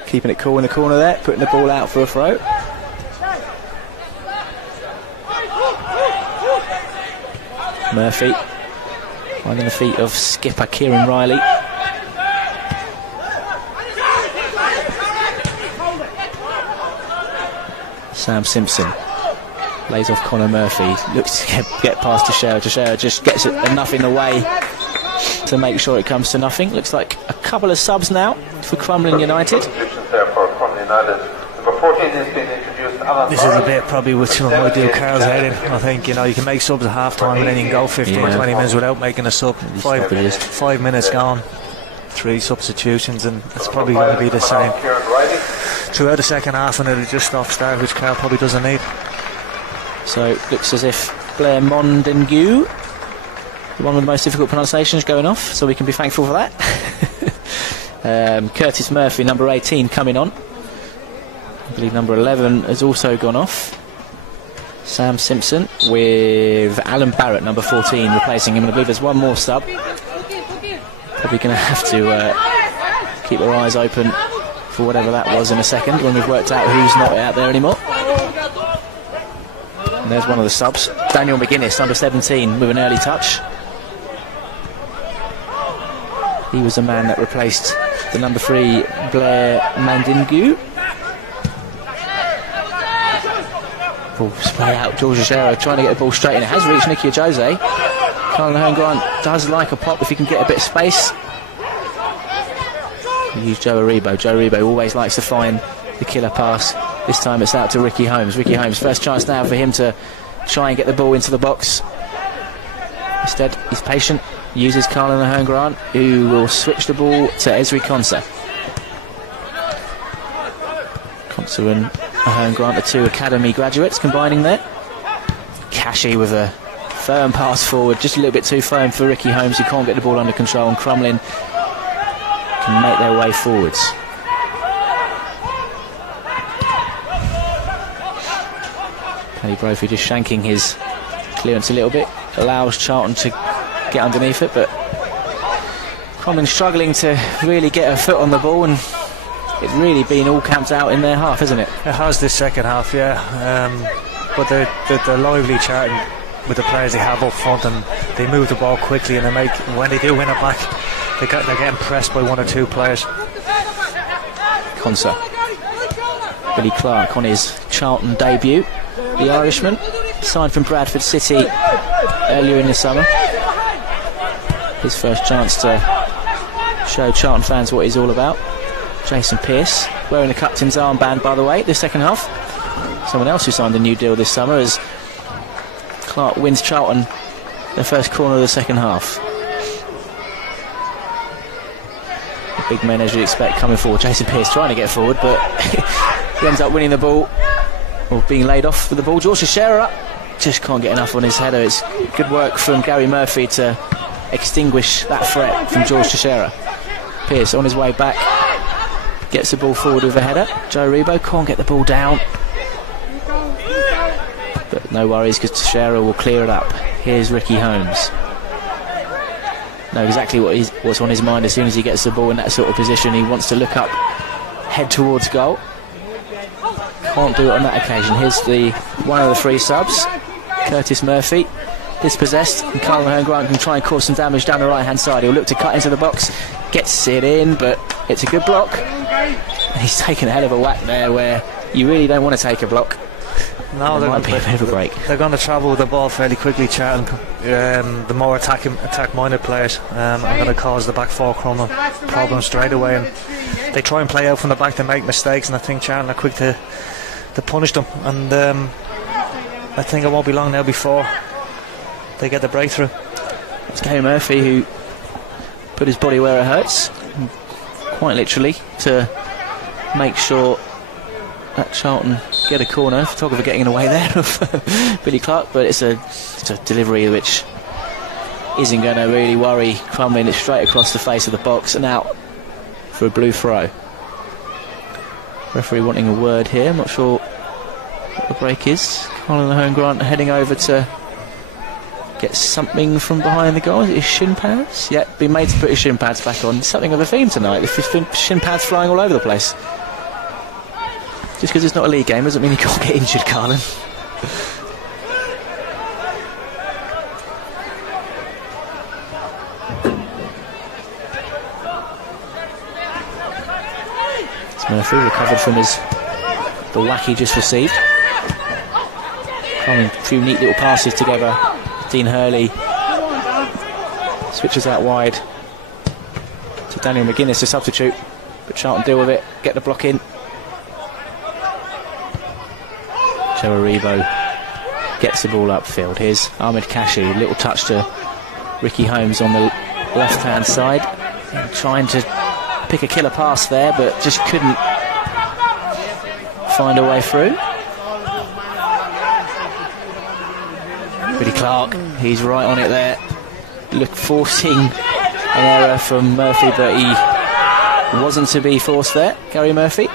keeping it cool in the corner there, putting the ball out for a throw. Murphy finding the feet of skipper Kieran Riley. Sam Simpson lays off Conor Murphy, looks to get past Teixeira. Teixeira just gets it enough in the way to make sure it comes to nothing. Looks like a couple of subs now for Crumlin United. This is a bit probably which might do Carl's head in. I think, you know, you can make subs at half time and then you can go 15 20 minutes without making a sub. 5 minutes gone, 3 substitutions, and it's probably going to be the same throughout the second half, and it'll just stop start, which Carl probably doesn't need. So it looks as if Blair Mondengue, the one with the most difficult pronunciations, going off, so we can be thankful for that. Curtis Murphy, number 18, coming on. I believe number 11 has also gone off. Sam Simpson with Alan Barrett, number 14, replacing him, and I believe there's one more sub. Probably going to have to keep our eyes open for whatever that was in a second when we've worked out who's not out there anymore. And there's one of the subs, Daniel Magennis, number 17, with an early touch. He was the man that replaced the number 3 Blair Mandingu. Ball spray out, George Teixeira trying to get the ball straight in. It has reached Nicky Jose. Colin Grant does like a pop if he can get a bit of space. Use Joe Aribo. Joe Aribo always likes to find the killer pass. This time it's out to Ricky Holmes. Ricky Holmes, first chance now for him to try and get the ball into the box. Instead, he's patient, uses Colin Grant, who will switch the ball to Esri Konsa. Konsa and Grant are 2 academy graduates combining there. Cashy with a firm pass forward, just a little bit too firm for Ricky Holmes, who can't get the ball under control, and Crumlin can make their way forwards. Paddy Brophy just shanking his clearance a little bit, allows Charlton to get underneath it, but Crumlin struggling to really get a foot on the ball, and it's really been all camped out in their half, isn't it? It has this second half, yeah. But they're lively, Charlton, with the players they have up front, and they move the ball quickly, and when they do win it back, they're getting pressed by 1 or 2 players. Konsa. Billy Clark on his Charlton debut. The Irishman, signed from Bradford City earlier in the summer. His first chance to show Charlton fans what he's all about. Jason Pearce, wearing the captain's armband, by the way, this second half. Someone else who signed a new deal this summer, as Clark wins Charlton their first corner of the second half. The big men, as you'd expect, coming forward. Jason Pearce trying to get forward, but he ends up winning the ball, or being laid off with the ball. George Teixeira just can't get enough on his header. It's good work from Gary Murphy to extinguish that threat from George Teixeira. Pearce on his way back, gets the ball forward with a header. Joe Rebo can't get the ball down, but no worries, because Teixeira will clear it up. Here's Ricky Holmes. Know exactly what's on his mind as soon as he gets the ball in that sort of position. He wants to look up, head towards goal. Can't do it on that occasion. Here's one of the 3 subs, Curtis Murphy, dispossessed, and Colin Grant can try and cause some damage down the right hand side. He'll look to cut into the box, gets it in, but it's a good block. And he's taken a hell of a whack there, where you really don't want to take a block. No, there might be a bit of a break. They're going to travel with the ball fairly quickly, Charlton. The more attack-minded players are going to cause the back 4 problems straight away, and they try and play out from the back to make mistakes, and I think Charlton are quick to punish them, and I think it won't be long now before they get the breakthrough. It's Gary Murphy who put his body where it hurts, quite literally, to make sure that Charlton get a corner. Photographer getting in the way there of Billy Clark, but it's a delivery which isn't going to really worry Crumlin. It's straight across the face of the box and out for a blue throw. Referee wanting a word here. I'm not sure what the break is. Colin Grant heading over to get something from behind the goal. Is it his shin pads? Yeah, been made to put his shin pads back on. Something of a theme tonight. The shin pads flying all over the place. Just because it's not a league game doesn't mean you can't get injured, Carlin. Murphy recovered from the whack he just received. A few neat little passes together. Dean Hurley switches out wide to Daniel Magennis, to substitute, but Charlton deal with it, get the block in. Joe Aribo gets the ball upfield. Here's Ahmed Kashi, little touch to Ricky Holmes on the left hand side, trying to pick a killer pass there, but just couldn't find a way through. Billy Clark, he's right on it there. Forcing an error from Murphy, but he wasn't to be forced there. Gary Murphy.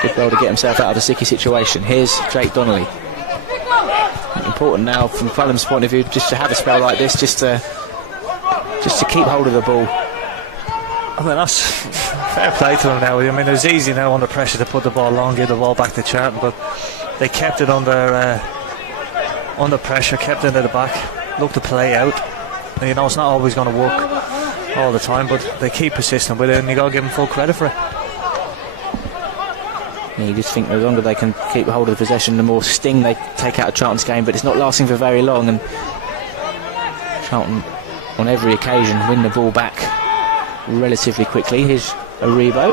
Good goal to get himself out of the sticky situation. Here's Jake Donnelly. Important now from Crumlin's point of view just to have a spell like this, just to keep hold of the ball. I mean, that's fair play to them now. I mean, it was easy now under pressure to put the ball long, give the ball back to Charlton, but they kept it under pressure, kept it at the back, looked to play out. And, you know, it's not always going to work all the time, but they keep persisting with it, and you got to give them full credit for it. Yeah, you just think the longer they can keep hold of the possession, the more sting they take out of Charlton's game, but it's not lasting for very long, and Charlton, on every occasion, win the ball back relatively quickly. Here's Aribo.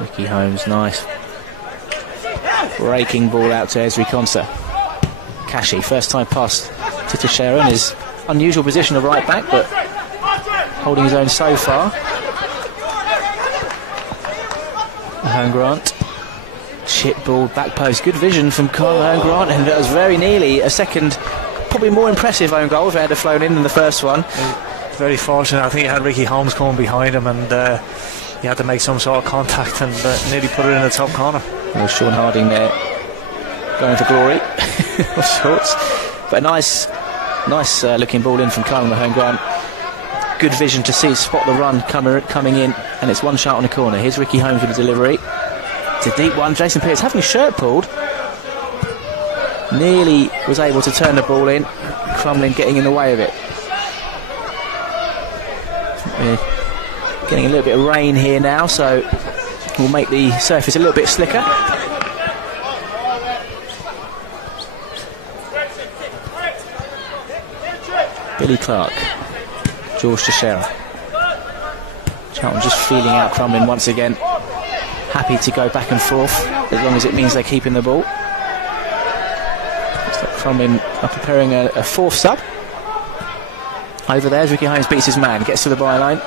Ricky Holmes, nice breaking ball out to Ezri Konsa. Kashi, first time pass to Teixeira in his unusual position of right back, but holding his own so far. Mahone Grant, chip ball, back post, good vision from Mahone Grant, and that was very nearly a second, probably more impressive own goal if it had flown in than the first one. Very fortunate. I think he had Ricky Holmes coming behind him, and he had to make some sort of contact and nearly put it in the top corner. Well, Sean Harding there going for glory of sorts, but a nice looking ball in from Colin Mahone Grant. Good vision to spot the run coming in, and it's one shot on the corner. Here's Ricky Holmes with the delivery. It's a deep one. Jason Pearce having his shirt pulled, nearly was able to turn the ball in. Crumlin getting in the way of it. We're getting a little bit of rain here now, so we'll make the surface a little bit slicker. Billy Clark, George Teixeira. Charlton just feeling out Crumlin once again. Happy to go back and forth as long as it means they're keeping the ball. Looks like Crumlin are preparing a fourth sub. Over there, Ricky Holmes beats his man, gets to the byline,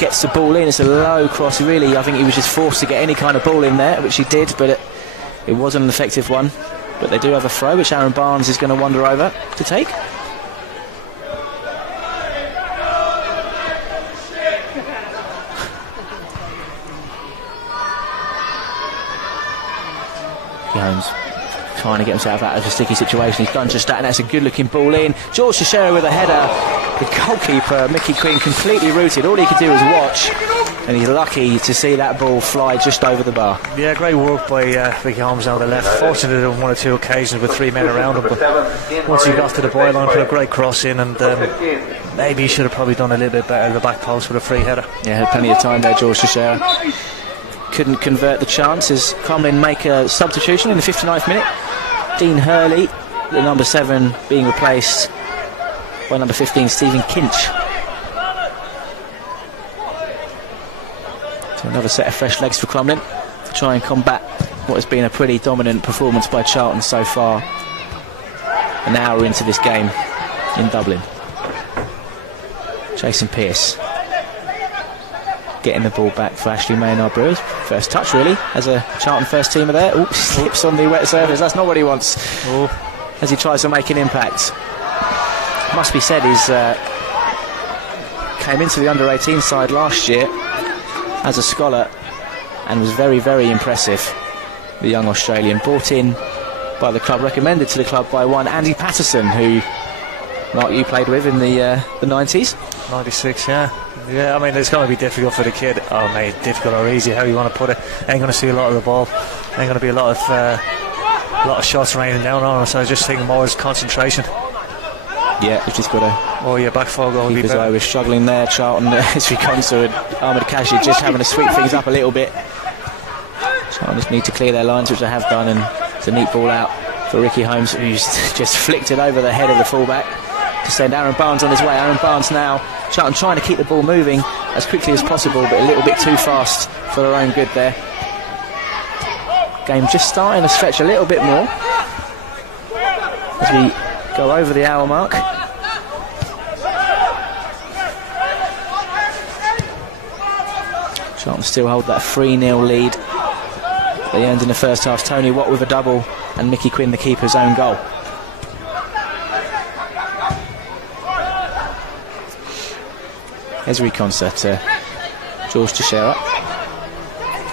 gets the ball in. It's a low cross, really. I think he was just forced to get any kind of ball in there, which he did, but it wasn't an effective one. But they do have a throw, which Aaron Barnes is going to wander over to take. Holmes trying to get himself out of a sticky situation. He's done just that, and that's a good looking ball in. George Teixeira with a header. The goalkeeper, Mickey Quinn, completely rooted. All he could do was watch, and he's lucky to see that ball fly just over the bar. Yeah, great work by Ricky Holmes on the left. Fortunate on one or two occasions with three men around him, but once he got to the byline, put a great cross in, and maybe he should have probably done a little bit better at the back post with a free header. Yeah, had plenty of time there, George Teixeira. Couldn't convert the chance as Crumlin make a substitution in the 59th minute. Dean Hurley, the number 7, being replaced by number 15, Stephen Kinch. So another set of fresh legs for Crumlin to try and combat what has been a pretty dominant performance by Charlton so far. An hour into this game in Dublin. Jason Pearce getting the ball back for Ashley Maynard Brewers. First touch, really, as a Charlton first teamer there. Oops, slips on the wet surface. That's not what he wants. As he tries to make an impact. Must be said, he's came into the under-18 side last year as a scholar and was very, very impressive. the young Australian, brought in by the club, recommended to the club by one Andy Patterson, who, Mark, you played with in the 90s. 96, yeah. Yeah, I mean, it's going to be difficult for the kid. Oh, mate, difficult or easy, how you want to put it. Ain't going to see a lot of the ball. Ain't going to be a lot of shots raining down on him, so I just think more is concentration. Yeah, we've just got to... Oh, yeah, back 4 goal would be better. We're struggling there, Charlton, as we come to Ahmed Kashi just having to sweep things up a little bit. Charlton just need to clear their lines, which they have done, and it's a neat ball out for Ricky Holmes, who's just flicked it over the head of the fullback to send Aaron Barnes on his way. Aaron Barnes now, Charlton trying to keep the ball moving as quickly as possible, but a little bit too fast for their own good there. Game just starting to stretch a little bit more as we go over the hour mark. Charlton still hold that 3-0 lead they earned in the first half. Tony Watt with a double and Mickey Quinn, the keeper's own goal. Esri concert, George Teixeira.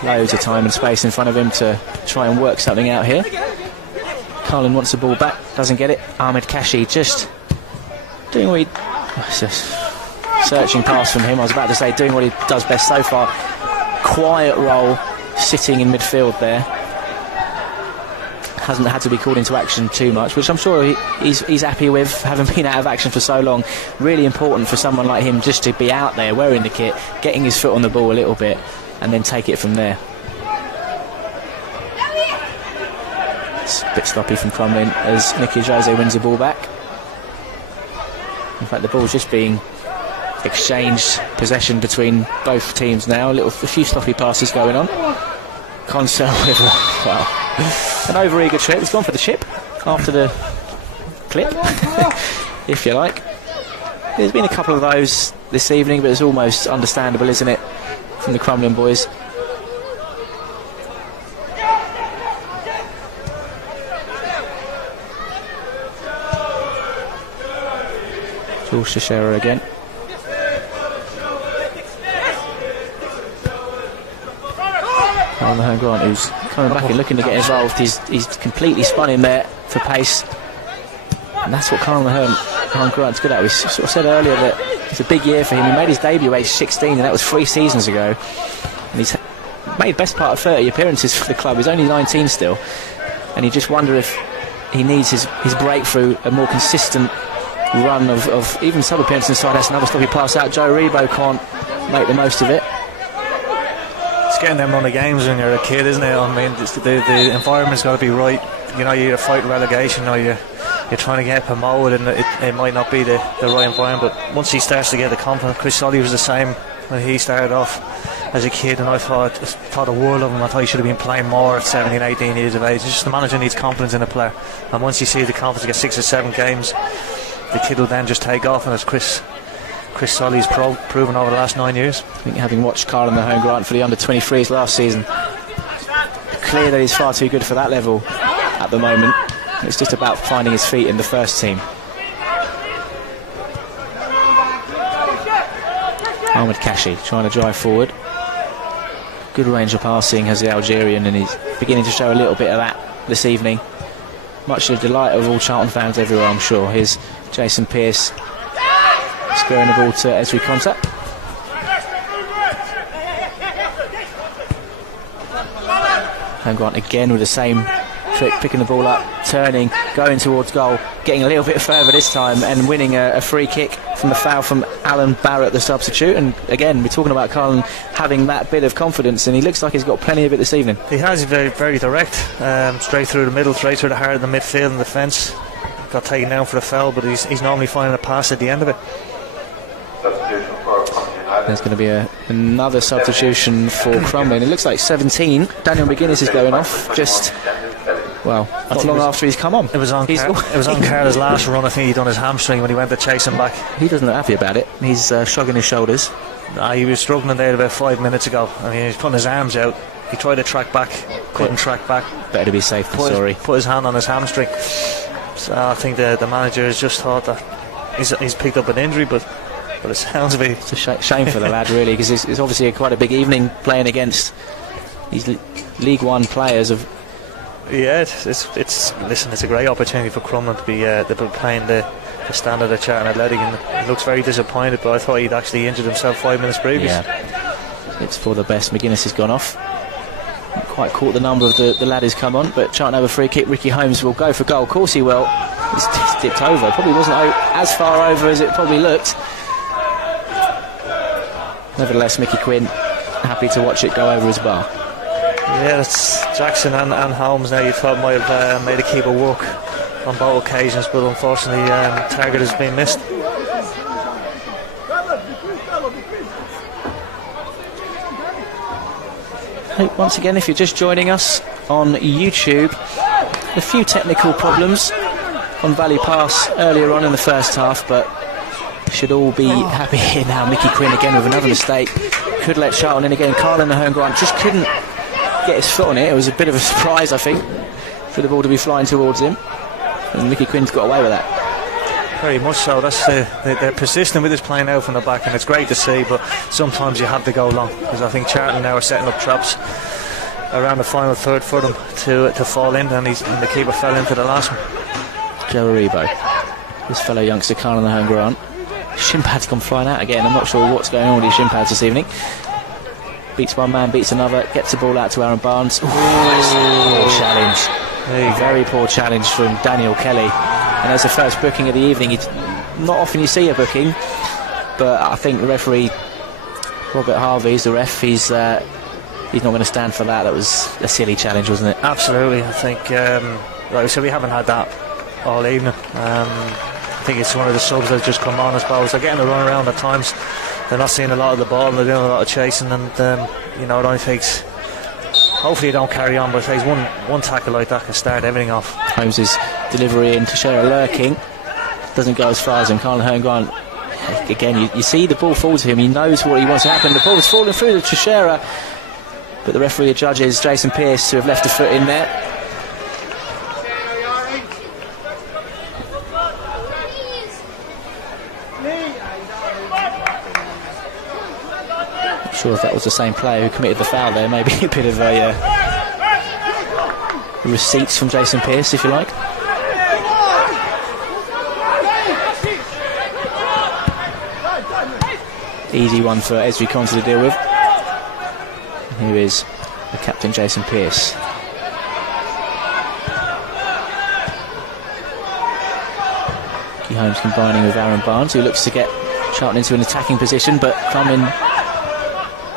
Loads of time and space in front of him to try and work something out here. Carlin wants the ball back, doesn't get it. Ahmed Kashi just doing what he... It's a searching pass from him. I was about to say doing what he does best so far. Quiet role, sitting in midfield there. Hasn't had to be called into action too much, which I'm sure he's happy with, having been out of action for so long. Really important for someone like him just to be out there wearing the kit, getting his foot on the ball a little bit, and then take it from there. It's a bit sloppy from Crumlin as Nicky Jose wins the ball back. In fact, the ball's just being exchanged possession between both teams now. A few sloppy passes going on. Consell with an over-eager trip. He's gone for the chip after the clip, if you like. There's been a couple of those this evening, but it's almost understandable, isn't it, from the Crumlin boys. George Teixeira again. Colin Grant, who's coming back and looking to get involved. He's completely spun in there for pace, and that's what Colin Grant's good at. We sort of said earlier that it's a big year for him. He made his debut age 16, and that was 3 seasons ago, and he's made best part of 30 appearances for the club. He's only 19 still, and you just wonder if he needs his breakthrough, a more consistent run of even sub appearances inside. That's another sloppy pass out. Joe Rebo can't make the most of it. It's getting them run of games when you're a kid, isn't it? I mean, the environment's got to be right. You know, you're fighting relegation, or you're trying to get promoted, and it might not be the right environment. But once he starts to get the confidence, Chris Solly was the same when he started off as a kid, and I thought the world of him. I thought he should have been playing more at 17, 18 years of age. It's just the manager needs confidence in a player, and once you see the confidence, get 6 or 7 games, the kid will then just take off, and as Chris Solly's proven over the last 9 years. I think, having watched Carlin the home grant for the under-23s last season, clear that he's far too good for that level at the moment. It's just about finding his feet in the first team. Ahmed Kashi trying to drive forward. Good range of passing has the Algerian, and he's beginning to show a little bit of that this evening. Much to the delight of all Charlton fans everywhere, I'm sure. Here's Jason Pearce squaring the ball to Esri Konsa. And Grant again with the same trick, picking the ball up, turning, going towards goal, getting a little bit further this time, and winning a free kick from the foul from Alan Barrett, the substitute. And again, we're talking about Carlin having that bit of confidence, and he looks like he's got plenty of it this evening. He has, very, very direct, straight through the middle, straight through the heart of the midfield and the fence. Got taken down for a foul, but he's normally finding a pass at the end of it. There's going to be another substitution for Crumlin. It looks like 17. Daniel Magennis is going off just, well, not long after he's come on. It was on Carla's last run. I think he'd done his hamstring when he went to chase him back. He doesn't look happy about it. He's shrugging his shoulders. He was struggling there about 5 minutes ago. I mean, he's putting his arms out. He tried to track back, couldn't track back. Better to be safe than sorry. Put his hand on his hamstring. So I think the manager has just thought that he's picked up an injury, but it sounds to be... It's a shame for the lad, really, because it's obviously quite a big evening playing against these League One players of Yeah, it's a great opportunity for Crumlin to be playing the standard of Charlton Athletic, and he looks very disappointed, but I thought he'd actually injured himself 5 minutes previous. Yeah, it's for the best. Magennis has gone off. Not quite caught the number of the lad who's come on, but Charlton have a free kick. Ricky Holmes will go for goal. Of course he will. It's dipped over. Probably wasn't as far over as it probably looked. Nevertheless, Mickey Quinn happy to watch it go over his bar. Yeah, that's Jackson and Holmes now. You thought might have made a keeper work on both occasions, but unfortunately target has been missed. Hey, once again, if you're just joining us on YouTube, a few technical problems on Valley Pass earlier on in the first half, but should all be happy here now. Mickey Quinn again with another mistake. Could let Charlton in again. Carl in the home ground just couldn't get his foot on it. It was a bit of a surprise, I think, for the ball to be flying towards him, and Mickey Quinn's got away with that. Very much so. That's they're persistent with his playing out from the back, and it's great to see, but sometimes you have to go long, because I think Charlton now are setting up traps around the final third for them to fall in, and the keeper fell into the last one. Joe Aribo, this fellow youngster, Carl in the home ground. Shin pad's gone flying out again. I'm not sure what's going on with these shin pads this evening. Beats one man, beats another, gets the ball out to Aaron Barnes. Poor challenge. Very poor challenge from Daniel Kelly. And there's the first booking of the evening. Not often you see a booking, but I think the referee, Robert Harvey's the ref, he's not going to stand for that. That was a silly challenge, wasn't it? Absolutely. I think, like I said, we haven't had that all evening. I think it's one of the subs that's just come on, I suppose. They're getting a run around at times. They're not seeing a lot of the ball, they're doing a lot of chasing, and it only takes, hopefully it don't carry on, but it takes one tackle like that can start everything off. Holmes' delivery in to Shearer lurking, doesn't go as far as him. Carl Herne again, you see the ball fall to him, he knows what he wants to happen. The ball's falling through to Shearer, but the referee adjudges Jason Pearce to have left a foot in there. Sure if that was the same player who committed the foul there. Maybe a bit of a receipts from Jason Pearce, if you like. Easy one for Esri Conte to deal with. And here is the captain, Jason Pearce. Mickey Holmes combining with Aaron Barnes, who looks to get Charlton into an attacking position, but Crumlin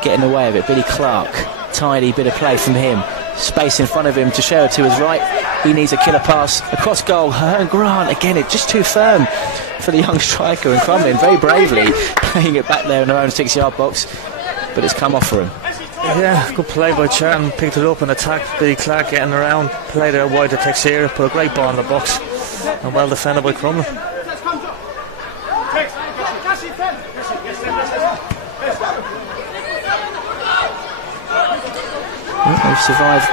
getting away with it. Billy Clark, tidy bit of play from him. Space in front of him to Shearer to his right. He needs a killer pass across goal. Hearn Grant again, it's just too firm for the young striker, and Crumlin very bravely playing it back there in their own 6-yard box, but it's come off for him. Yeah, good play by Charlton, picked it up and attacked. Billy Clark getting around, played it wide to Texera, put a great ball in the box, and well defended by Crumlin. They've survived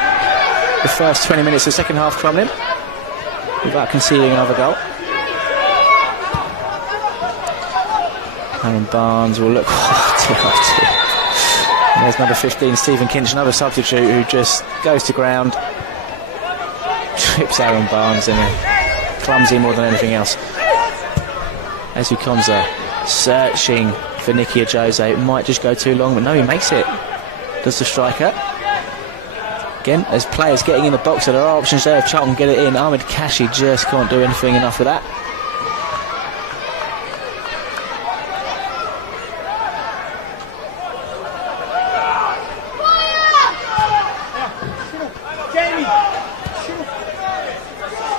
the first 20 minutes of the second half, Crumlin, without conceding another goal. Aaron Barnes will look. Oh dear. And there's number 15, Stephen Kinch, another substitute, who just goes to ground, trips Aaron Barnes, and clumsy more than anything else. Esu Konza searching for Nicky Ajose. It might just go too long, but no, he makes it. Does the striker. Again, as players getting in the box, so there are options there if Charlton get it in. Ahmed Kashi just can't do anything enough with that.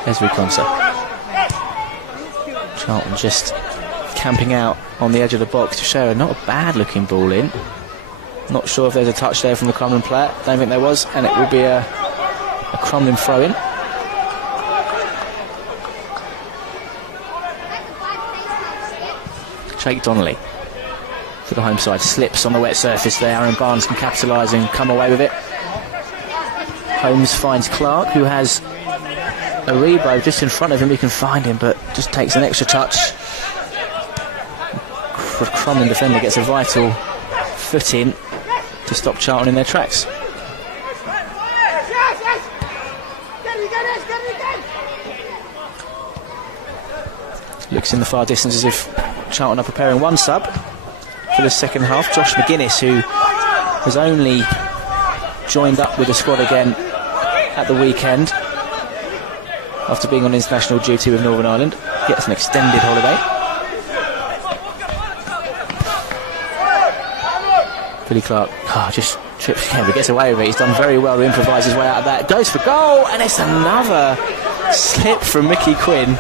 Esri Konsa. Charlton just camping out on the edge of the box to Shearer. Not a bad looking ball in. Not sure if there's a touch there from the Crumlin player. Don't think there was, and it will be a Crumlin throw-in. Jake Donnelly for the home side. Slips on the wet surface there. Aaron Barnes can capitalise and come away with it. Holmes finds Clark, who has Aribo just in front of him. He can find him, but just takes an extra touch. The Crumlin defender gets a vital foot in to stop Charlton in their tracks. Looks in the far distance as if Charlton are preparing one sub for the second half. Josh Magennis, who has only joined up with the squad again at the weekend after being on international duty with Northern Ireland, gets an extended holiday. Billy Clark just trips again, but gets away with it. He's done very well to improvise his way out of that. Goes for goal, and it's another slip from Mickey Quinn,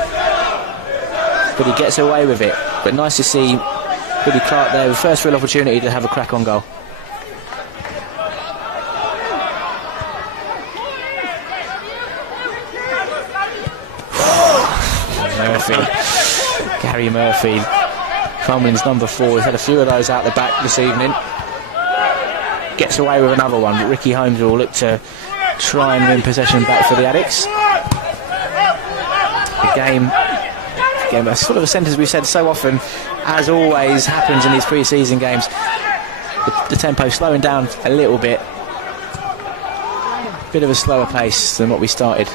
but he gets away with it. But nice to see Billy Clark there with first real opportunity to have a crack on goal. Gary Murphy, Crumlin's number 4, has had a few of those out the back this evening. Gets away with another one, but Ricky Holmes will look to try and win possession back for the Addicts. The game, a sort of a sentence we've said so often, as always happens in these pre-season games, the tempo slowing down a little bit. Bit of a slower pace than what we started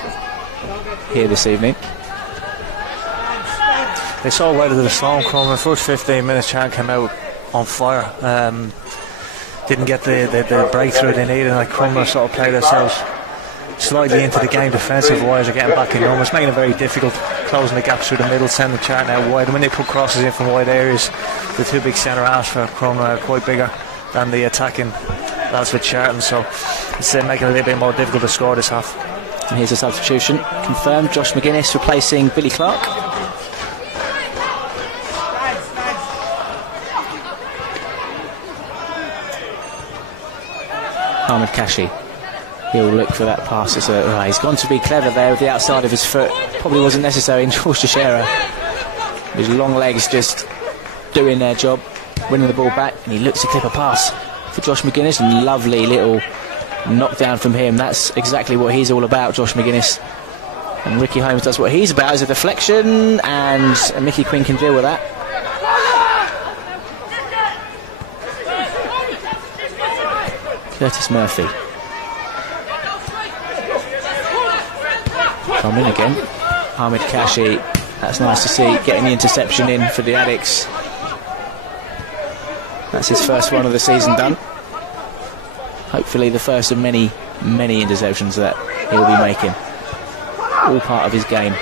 here this evening. They saw right of the storm coming. The first 15 minutes, Charlton came out on fire. Didn't get the breakthrough they needed, and like Crumlin sort of played themselves slightly into the game defensive-wise, are getting back in numbers, making it very difficult, closing the gaps through the middle, sending Charlton out wide. And when they put crosses in from wide areas, the two big centre halves for Crumlin are quite bigger than the attacking lads with Charlton, so it's making it a little bit more difficult to score this half. And here's a substitution confirmed. Josh Magennis replacing Billy Clark. Ahmed Kashi, he'll look for that pass. He's gone to be clever there with the outside of his foot. Probably wasn't necessary in George Teixeira. His long legs just doing their job, winning the ball back, and he looks to clip a pass for Josh Magennis. And lovely little knockdown from him. That's exactly what he's all about, Josh Magennis. And Ricky Holmes does what he's about, as a deflection, and Mickey Quinn can deal with that. Curtis Murphy. Come in again. Ahmed Kashi. That's nice to see, getting the interception in for the Addicts. That's his first one of the season done. Hopefully the first of many, many interceptions that he'll be making. All part of his game.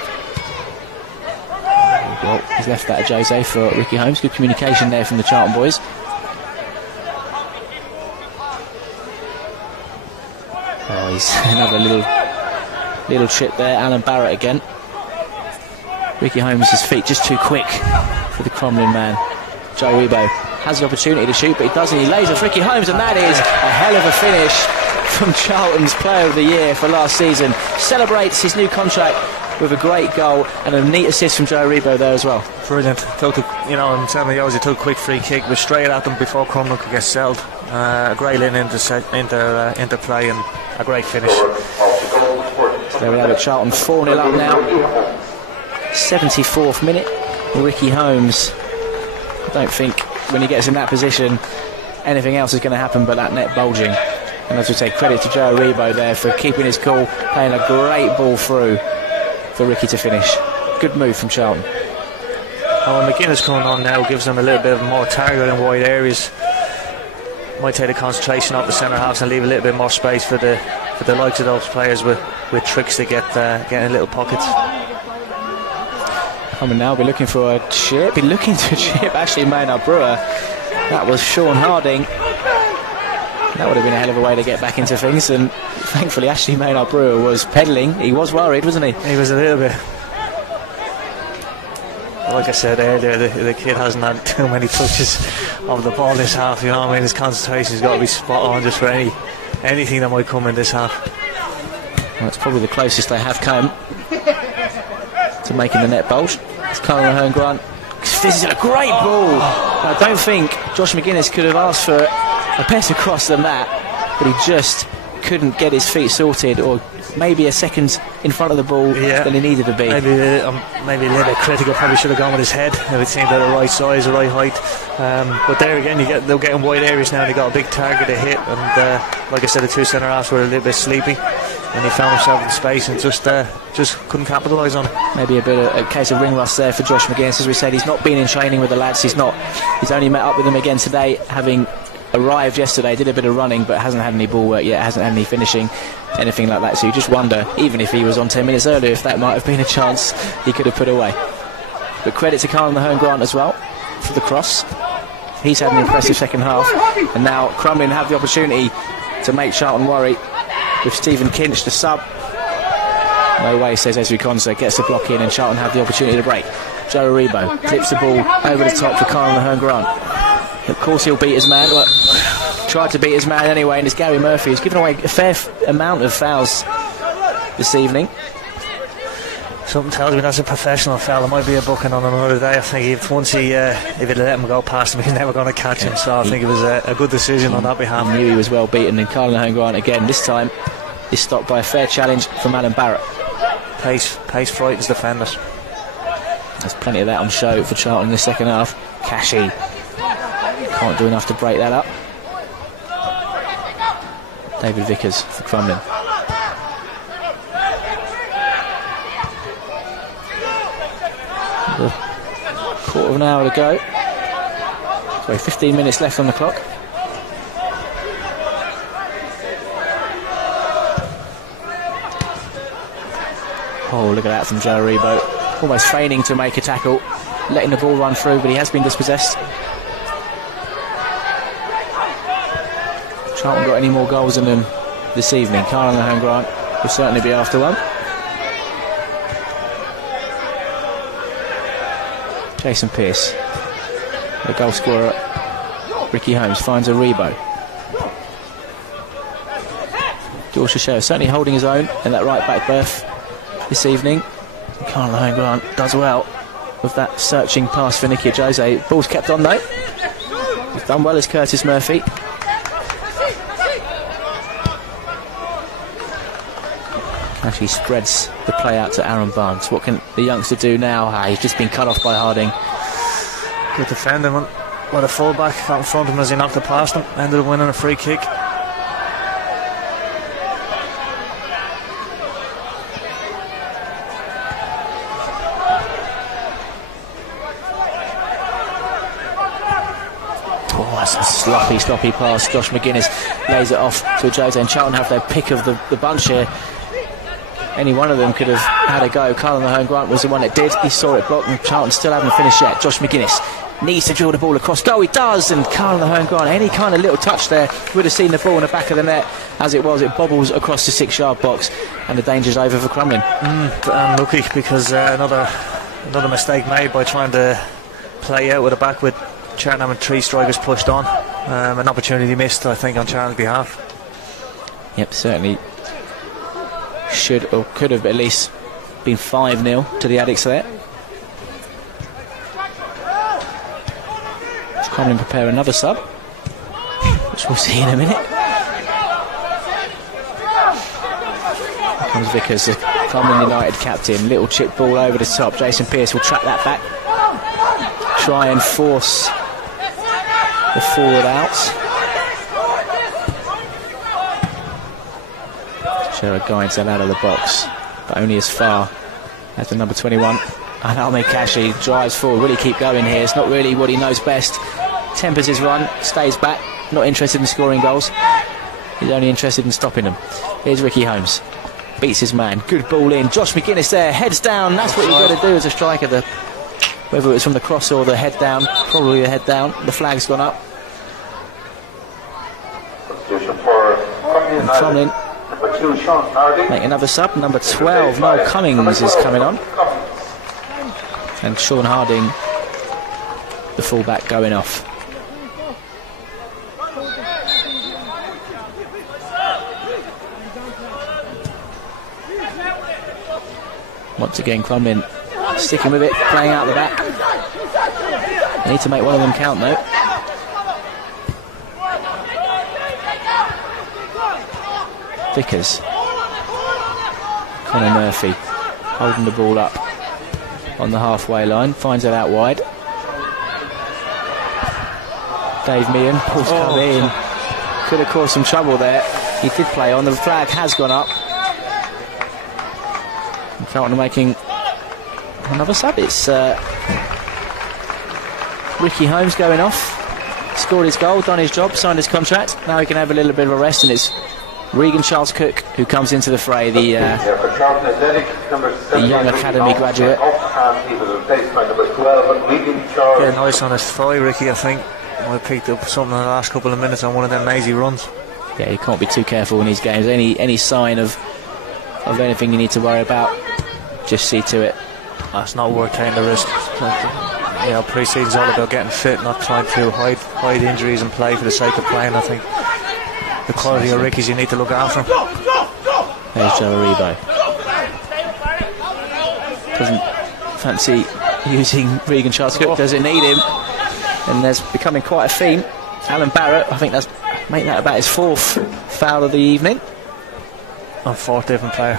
Well, he's left that to Jose for Ricky Holmes. Good communication there from the Charlton boys. Oh, he's another little trip there. Alan Barrett again. Ricky Holmes' feet just too quick for the Crumlin man. Joe Rebo has the opportunity to shoot, but he doesn't. He lays off Ricky Holmes, and that is a hell of a finish from Charlton's Player of the Year for last season. Celebrates his new contract with a great goal and a neat assist from Joe Rebo there as well. Brilliant. I'm telling you, he took a quick free kick, was straight at them before Crumlin could get settled. A great in into play, and a great finish. So there we have it, Charlton 4-0 up now. 74th minute. Ricky Holmes, I don't think when he gets in that position anything else is going to happen but that net bulging. And as we say, credit to Joe Rebo there for keeping his cool, playing a great ball through for Ricky to finish. Good move from Charlton. Magennis coming on now gives them a little bit more target in wide areas. Might take the concentration off the centre halves and leave a little bit more space for the likes of those players with tricks to get in little pockets. Coming now, be looking for a chip. Be looking to chip Ashley Maynard-Brewer. That was Sean Harding. That would have been a hell of a way to get back into things, and thankfully Ashley Maynard-Brewer was pedalling. He was worried, wasn't he? He was a little bit. Like I said earlier, the kid hasn't had too many touches of the ball this half. You know what I mean? His concentration's got to be spot on just for anything that might come in this half. Well, it's probably the closest they have come to making the net bulge. It's Colin Ahern Grant. This is a great ball. I don't think Josh Magennis could have asked for a better cross than that, but he just couldn't get his feet sorted, or maybe a second in front of the ball than he needed to be. Maybe a little bit critical. Probably should have gone with his head. It seemed at the right size, the right height. But there again, they're getting wide areas now. They got a big target to hit, and like I said, the two centre halves were a little bit sleepy. when he found himself in space and just couldn't capitalise on it. Maybe a case of ring rust there for Josh Magennis. As we said, he's not been in training with the lads. He's only met up with them again today, having arrived yesterday, did a bit of running, but hasn't had any ball work yet, hasn't had any finishing, anything like that. So you just wonder, even if he was on 10 minutes earlier, if that might have been a chance he could have put away. But credit to Carl Grant as well for the cross. He's had an impressive second half, and now Crumlin have the opportunity to make Charlton worry with Stephen Kinch, the sub. No way, says Ezri Konsa, gets the block in, and Charlton have the opportunity to break. Joe Aribo clips the ball over the top for Carl Grant. Of course he'll beat his man. Well, tried to beat his man anyway, and it's Gary Murphy who's given away a fair amount of fouls this evening. Something tells me that's a professional foul. There might be a booking on another day. I think if he'd let him go past him, he's never going to catch him. So I think it was a good decision on that behalf. He knew he was well beaten, and Carl Grant again this time is stopped by a fair challenge from Alan Barrett. Pace frightens defenders. There's plenty of that on show for Charlton in the second half. Cashy can't do enough to break that up. David Vickers for Crumlin. A quarter of an hour to go. Sorry, 15 minutes left on the clock. Oh, look at that from Joe Aribo. Almost feigning to make a tackle, letting the ball run through, but he has been dispossessed. Charlton got any more goals in them this evening? Carl Grant will certainly be after one. Jason Pearce, the goal scorer, Ricky Holmes, finds Aribo. George Shea certainly holding his own in that right back berth this evening. Carl Grant does well with that searching pass for Nicky Jose. Ball's kept on though. He's done well as Curtis Murphy. Actually spreads the play out to Aaron Barnes. What can the youngster do now? He's just been cut off by Harding. Good defending with a fullback out in front of him as he knocked it past him. Ended up winning a free kick. Oh, that's a sloppy pass. Josh Magennis lays it off to Jose, and Charlton have their pick of the bunch here. Any one of them could have had a go. Carl Grant was the one that did. He saw it blocked, and Charlton still haven't finished yet. Josh Magennis needs to drill the ball across goal. He does, and Carl Grant, any kind of little touch there, would have seen the ball in the back of the net. As it was, it bobbles across the 6-yard box, and the danger's over for Crumlin. Unlucky, because another mistake made by trying to play out with a back with Charlton having 3 strikers pushed on. An opportunity missed, I think, on Charlton's behalf. Yep, certainly should or could have at least been 5-0 to the Addicts there. Let's come and prepare another sub, which we'll see in a minute. Here comes Vickers, the Crumlin United captain. Little chip ball over the top. Jason Pearce will track that back, try and force the forward out. Sherrod guides that out of the box, but only as far as the number 21. And Ahmed Kashi drives forward. Will he keep going here? It's not really what he knows best. Tempers his run, stays back, not interested in scoring goals. He's only interested in stopping them. Here's Ricky Holmes. Beats his man. Good ball in. Josh Magennis there. Heads down. That's what you've got to do as a striker. Whether it was from the cross or the head down. Probably the head down. The flag's gone up. And Crumlin make another sub. Number 12, Noel Cummings, is coming on, and Sean Harding, the fullback, going off. Once again, Crumlin sticking with it, playing out the back. They need to make one of them count though. Vickers, Conor Murphy holding the ball up on the halfway line, finds it out wide. Dave Meehan, come in, could have caused some trouble there. He did play on, the flag has gone up, Charlton making another sub. It's Ricky Holmes going off. Scored his goal, done his job, signed his contract. Now he can have a little bit of a rest, and it's Regan Charles Cook who comes into the fray, the young academy graduate. Yeah, nice on his thigh, Ricky, I think. I picked up something in the last couple of minutes on one of them mazy runs. Yeah, you can't be too careful in these games. Any sign of anything you need to worry about, just see to it. That's not worth taking the risk. You know, pre-season's all about getting fit, not trying to hide injuries and play for the sake of playing. I think the quality of Ricky's, you need to look after him. There's Joe Aribo. Doesn't fancy using Regan Charles Cook, doesn't need him. And there's becoming quite a theme. Alan Barrett, I think make that about his 4th foul of the evening. On 4th different player.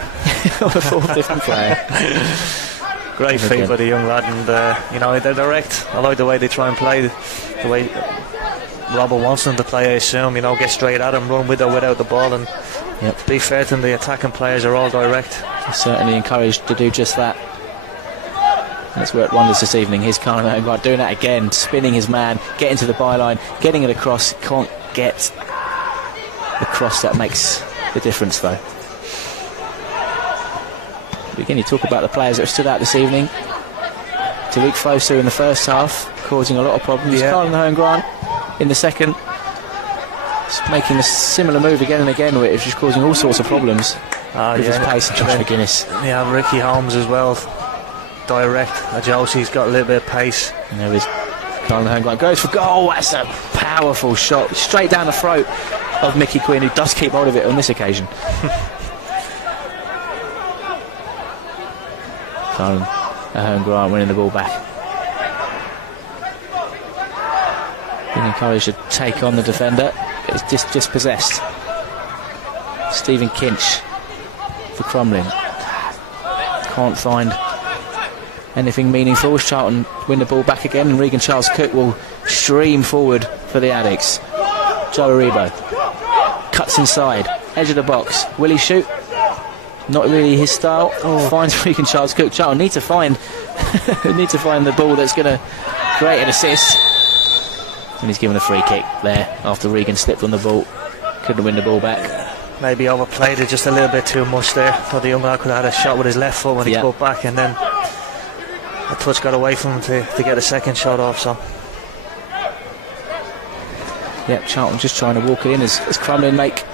On a 4th different player. Great feat by the young lad, and you know, they're direct. I like the way they try and play, the way Robert wants them to play, I assume. You know, get straight at him, run with or without the ball, and to be fair to them, the attacking players are all direct. They're certainly encouraged to do just that. And it's worked wonders this evening. Here's Carlo doing that again, spinning his man, getting to the byline, getting it across. Can't get the cross that makes the difference, though. Again, you talk about the players that have stood out this evening. Tariq Fosu in the first half, causing a lot of problems. Carlin Grant in the second, making a similar move again and again, which is causing all sorts of problems with his pace. And Josh Magennis. Yeah, Ricky Holmes as well. Direct. Josie's got a little bit of pace. And there is Carlin Grant. Goes for goal. That's a powerful shot. Straight down the throat of Mickey Quinn, who does keep hold of it on this occasion. Ahern Grant winning the ball back. Being encouraged to take on the defender. It's dispossessed. Stephen Kinch for Crumlin. Can't find anything meaningful as Charlton win the ball back again, and Regan Charles Cook will stream forward for the Addicts. Joe Aribo cuts inside, edge of the box. Will he shoot? Not really his style. Finds Regan Charles Cook. Charlton need to find the ball that's going to create an assist. And he's given a free kick there after Regan slipped on the ball. Couldn't win the ball back. Maybe overplayed it just a little bit too much there. Thought the young lad could have had a shot with his left foot when he cut back, and then a touch got away from him to get a second shot off. So Charlton just trying to walk it in as Crumlin make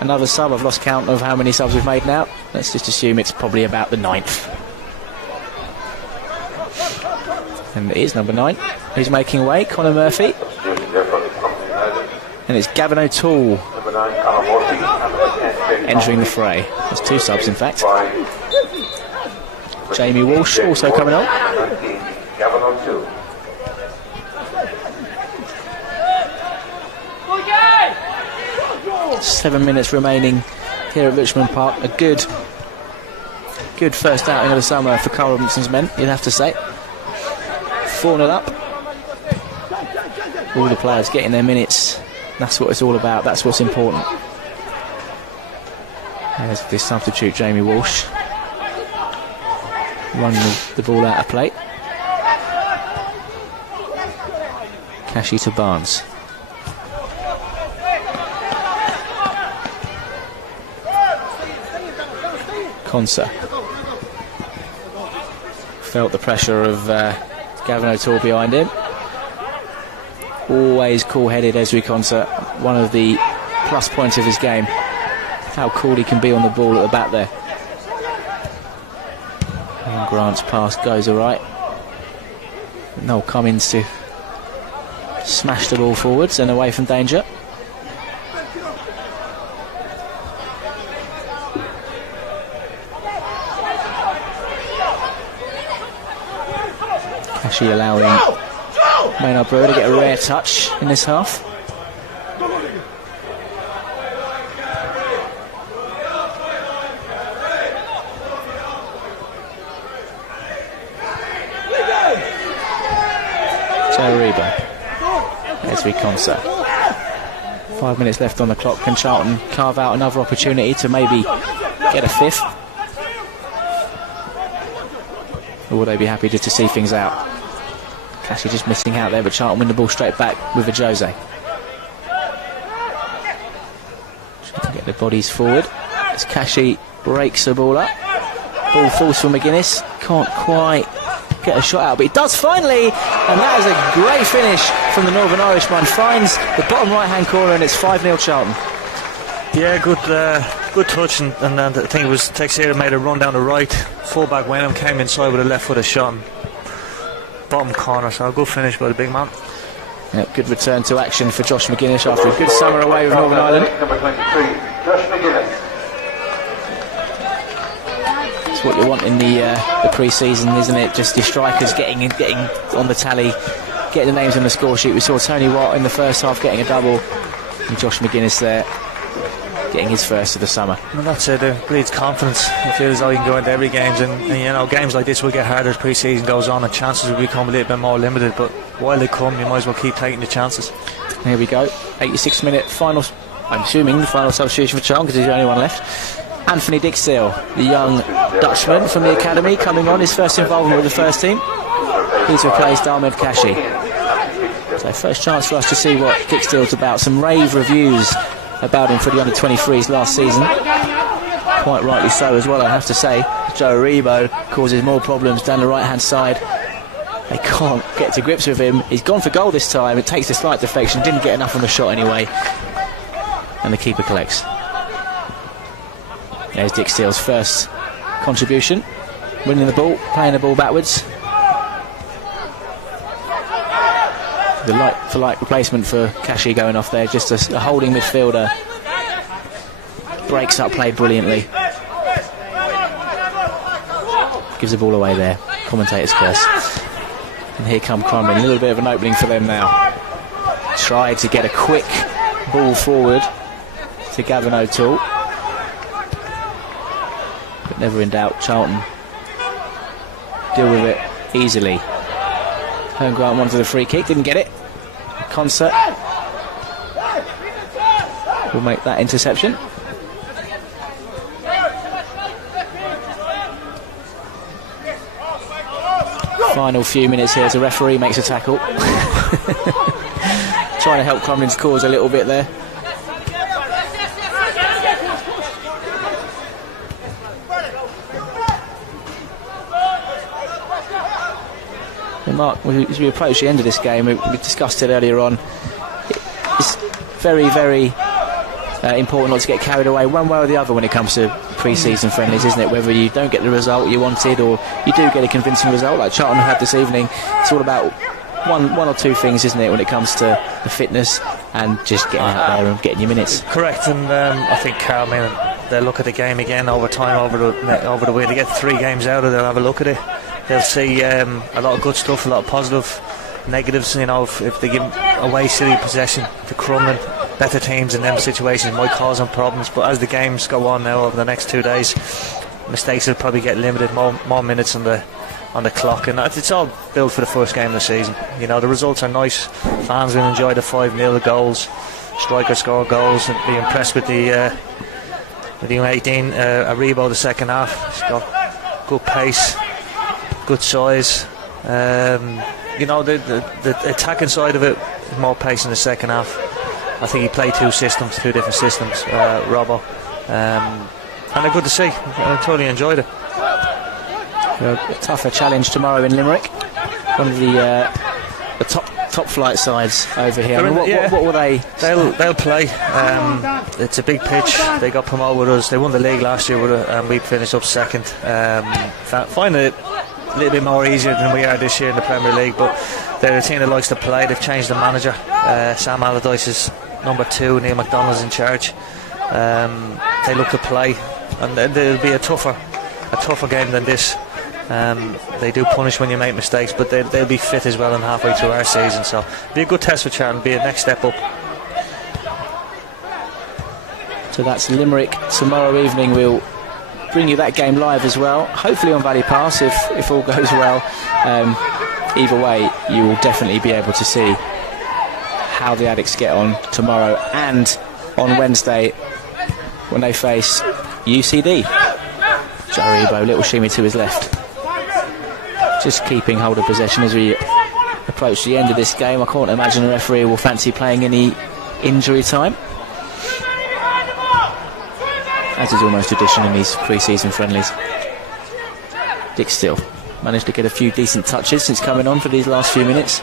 another sub. I've lost count of how many subs we've made now. Let's just assume it's probably about the 9th. And it is number 9 who's making away, Conor Murphy. And it's Gavin O'Toole entering the fray. There's 2 subs, in fact. Jamie Walsh also coming on. 7 minutes remaining here at Richmond Park. A good first outing of the summer for Carl Robinson's men, you'd have to say. 4-0 up. All the players getting their minutes. That's what it's all about. That's what's important. There's this substitute, Jamie Walsh, running the ball out of play. Cashy to Barnes. Conser felt the pressure of Gavin O'Toole behind him. Always cool-headed, Ezri Conser. One of the plus points of his game. How cool he can be on the ball at the back there. And Grant's pass goes alright. Noel Cummins to smash the ball forwards and away from danger. Actually allowing Maynard Brewer to get a rare touch in this half. Joe Reba. Ezri Conser. 5 minutes left on the clock. Can Charlton carve out another opportunity to maybe get a 5th? Or will they be happy just to see things out? Cashy just missing out there, but Charlton win the ball straight back with a Jose. Trying to get the bodies forward as Cashy breaks the ball up. Ball falls for Magennis. Can't quite get a shot out, but he does finally, and that is a great finish from the Northern Irishman. Finds the bottom right-hand corner, and it's 5-0 Charlton. Yeah, good touch, and I think it was Teixeira made a run down the right. Fullback Wenham came inside with a left-footed shot, and bottom corner. So a good finish by the big man. Yep, good return to action for Josh Magennis after a good summer away with Northern Ireland. Number 23, Josh Magennis. It's what you want in the pre-season, isn't it? Just your strikers getting on the tally, getting the names on the score sheet. We saw Tony Watt in the first half getting a double, and Josh Magennis there getting his first of the summer. Well, that's it. It breeds confidence. It feels as though you can go into every games, and you know, games like this will get harder as pre-season goes on, and chances will become a little bit more limited. But while they come, you might as well keep taking the chances. Here we go. 86th minute final. I'm assuming the final substitution for Charlton because he's the only one left. Anthony Dixdale, the young Dutchman from the academy, coming on, his first involvement with the first team. He's replaced Ahmed Cashy. So first chance for us to see what Dixdale's about. Some rave reviews about him for the under-23s last season. Quite rightly so as well, I have to say. Joe Aribo causes more problems down the right-hand side. They can't get to grips with him. He's gone for goal this time. It takes a slight deflection. Didn't get enough on the shot anyway. And the keeper collects. There's Dixdale's first contribution. Winning the ball, playing the ball backwards. The like-for-like replacement for Cashy going off there. Just a holding midfielder. Breaks up play brilliantly. Gives the ball away there. Commentator's curse. And here come Crumlin. A little bit of an opening for them now. Tried to get a quick ball forward to Gavin O'Toole. But never in doubt, Charlton deal with it easily. Home Grant wanted the free kick, didn't get it. Concert will make that interception. Final few minutes here as the referee makes a tackle. Trying to help Crumlin's cause a little bit there. Mark, as we approach the end of this game, we discussed it earlier on, it's very, very important not to get carried away one way or the other when it comes to pre-season friendlies, isn't it? Whether you don't get the result you wanted or you do get a convincing result like Charlton had this evening, it's all about one or two things, isn't it, when it comes to the fitness and just getting out there and getting your minutes. Correct, and I think Carl, they'll look at the game again over time, over the way they get 3 games out of it. They'll have a look at it. They'll see a lot of good stuff, a lot of positive, negatives. You know, if they give away silly possession to Crumlin, better teams in them situations might cause them problems. But as the games go on now over the next 2 days, mistakes will probably get limited, more minutes on the clock, and it's all built for the first game of the season. You know, the results are nice. Fans will enjoy the 5-0 goals. Strikers score goals and be impressed with the U18. Aribo the second half. He's got good pace, good size. You know, the attacking side of it is more pace in the second half. I think he played 2 different systems, Robbo, and they're good to see. I totally enjoyed it. A tougher challenge tomorrow in Limerick. One of the top flight sides over here. I mean, what will they? They'll play. It's a big pitch. They got promoted with us. They won the league last year with us, and we finished up second. Find it a little bit more easier than we are this year in the Premier League, but they're a team that likes to play. They've changed the manager. Sam Allardyce is number 2. Neil McDonald's in charge. They look to play, and there'll be a tougher game than this. They do punish when you make mistakes, but they'll be fit as well and halfway through our season, so it'll be a good test for Charlton, be a next step up. So that's Limerick tomorrow evening. We'll bring you that game live as well, hopefully on Valley Pass if all goes well. Either way, you will definitely be able to see how the Addicts get on tomorrow and on Wednesday when they face UCD. Joe Aribo, little shimmy to his left. just keeping hold of possession as we approach the end of this game. I can't imagine a referee will fancy playing any injury time, as is almost tradition in these pre-season friendlies. Dick Still managed to get a few decent touches since coming on for these last few minutes.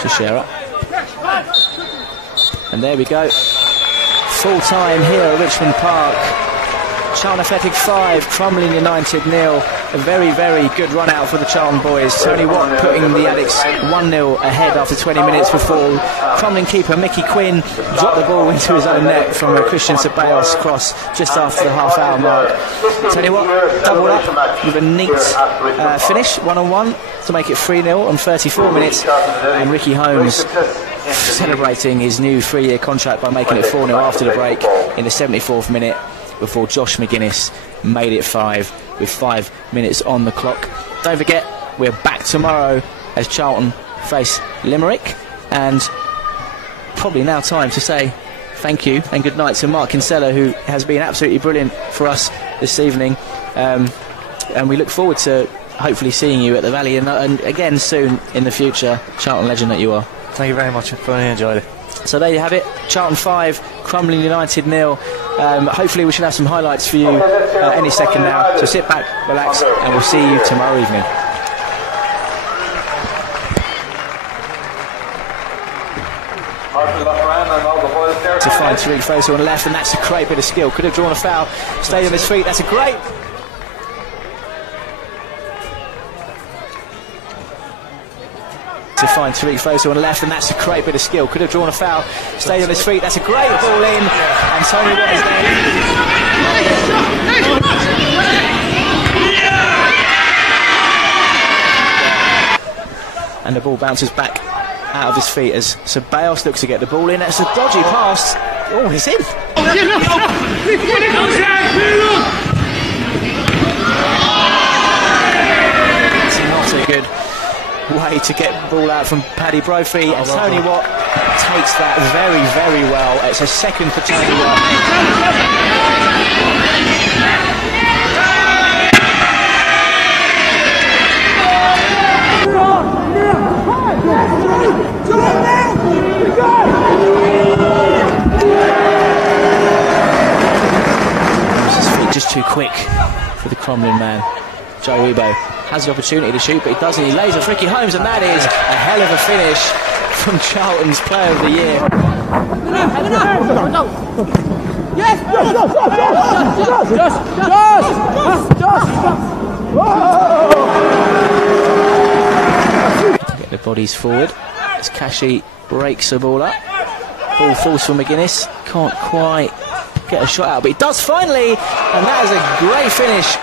To Shearer. And there we go. Full time here at Richmond Park. Charlton Athletic 5, Crumlin United 0. A very, very good run out for the Charlton boys. Tony Watt putting the Addicts 1-0 ahead after 20 minutes before Crumlin keeper Mickey Quinn dropped the ball into his own net from a Christian Ceballos cross just after the half-hour mark. Tony Watt doubled up with a neat finish, 1-on-1, to make it 3-0 on 34 minutes. And Ricky Holmes celebrating his new 3-year contract by making it 4-0 after the break in the 74th minute, before Josh Magennis made it 5 with 5 minutes on the clock. Don't forget, we're back tomorrow as Charlton face Limerick, and probably now time to say thank you and good night to Mark Kinsella, who has been absolutely brilliant for us this evening, and we look forward to hopefully seeing you at the Valley and again soon in the future, Charlton legend that you are. Thank you very much. I really enjoyed it. So there you have it, Charlton 5, Crumlin United 0. Hopefully we should have some highlights for you any second now. So sit back, relax, and we'll see you tomorrow evening. To find Tariq Fosu on the left, and that's a great bit of skill. Could have drawn a foul, stayed on his feet. That's a great... To find Tariq Fosu on the left, and that's a great bit of skill. Could have drawn a foul, stayed on his feet. That's a great ball in, and Tony Watt is there. And the ball bounces back out of his feet as Ceballos looks to get the ball in. That's a dodgy pass. Oh, he's in. It's not a good way to get the ball out from Paddy Brophy, and Tony Watt takes that very, very well. It's a second for Tony Watt. His feet just too quick for the Crumlin man. Joe Rebo has the opportunity to shoot, but he doesn't. He lays off Ricky Holmes, and that is a hell of a finish from Charlton's Player of the Year. Get the bodies forward as Kashi breaks the ball up. Ball falls for Magennis. Can't quite get a shot out, but he does finally, and that is a great finish.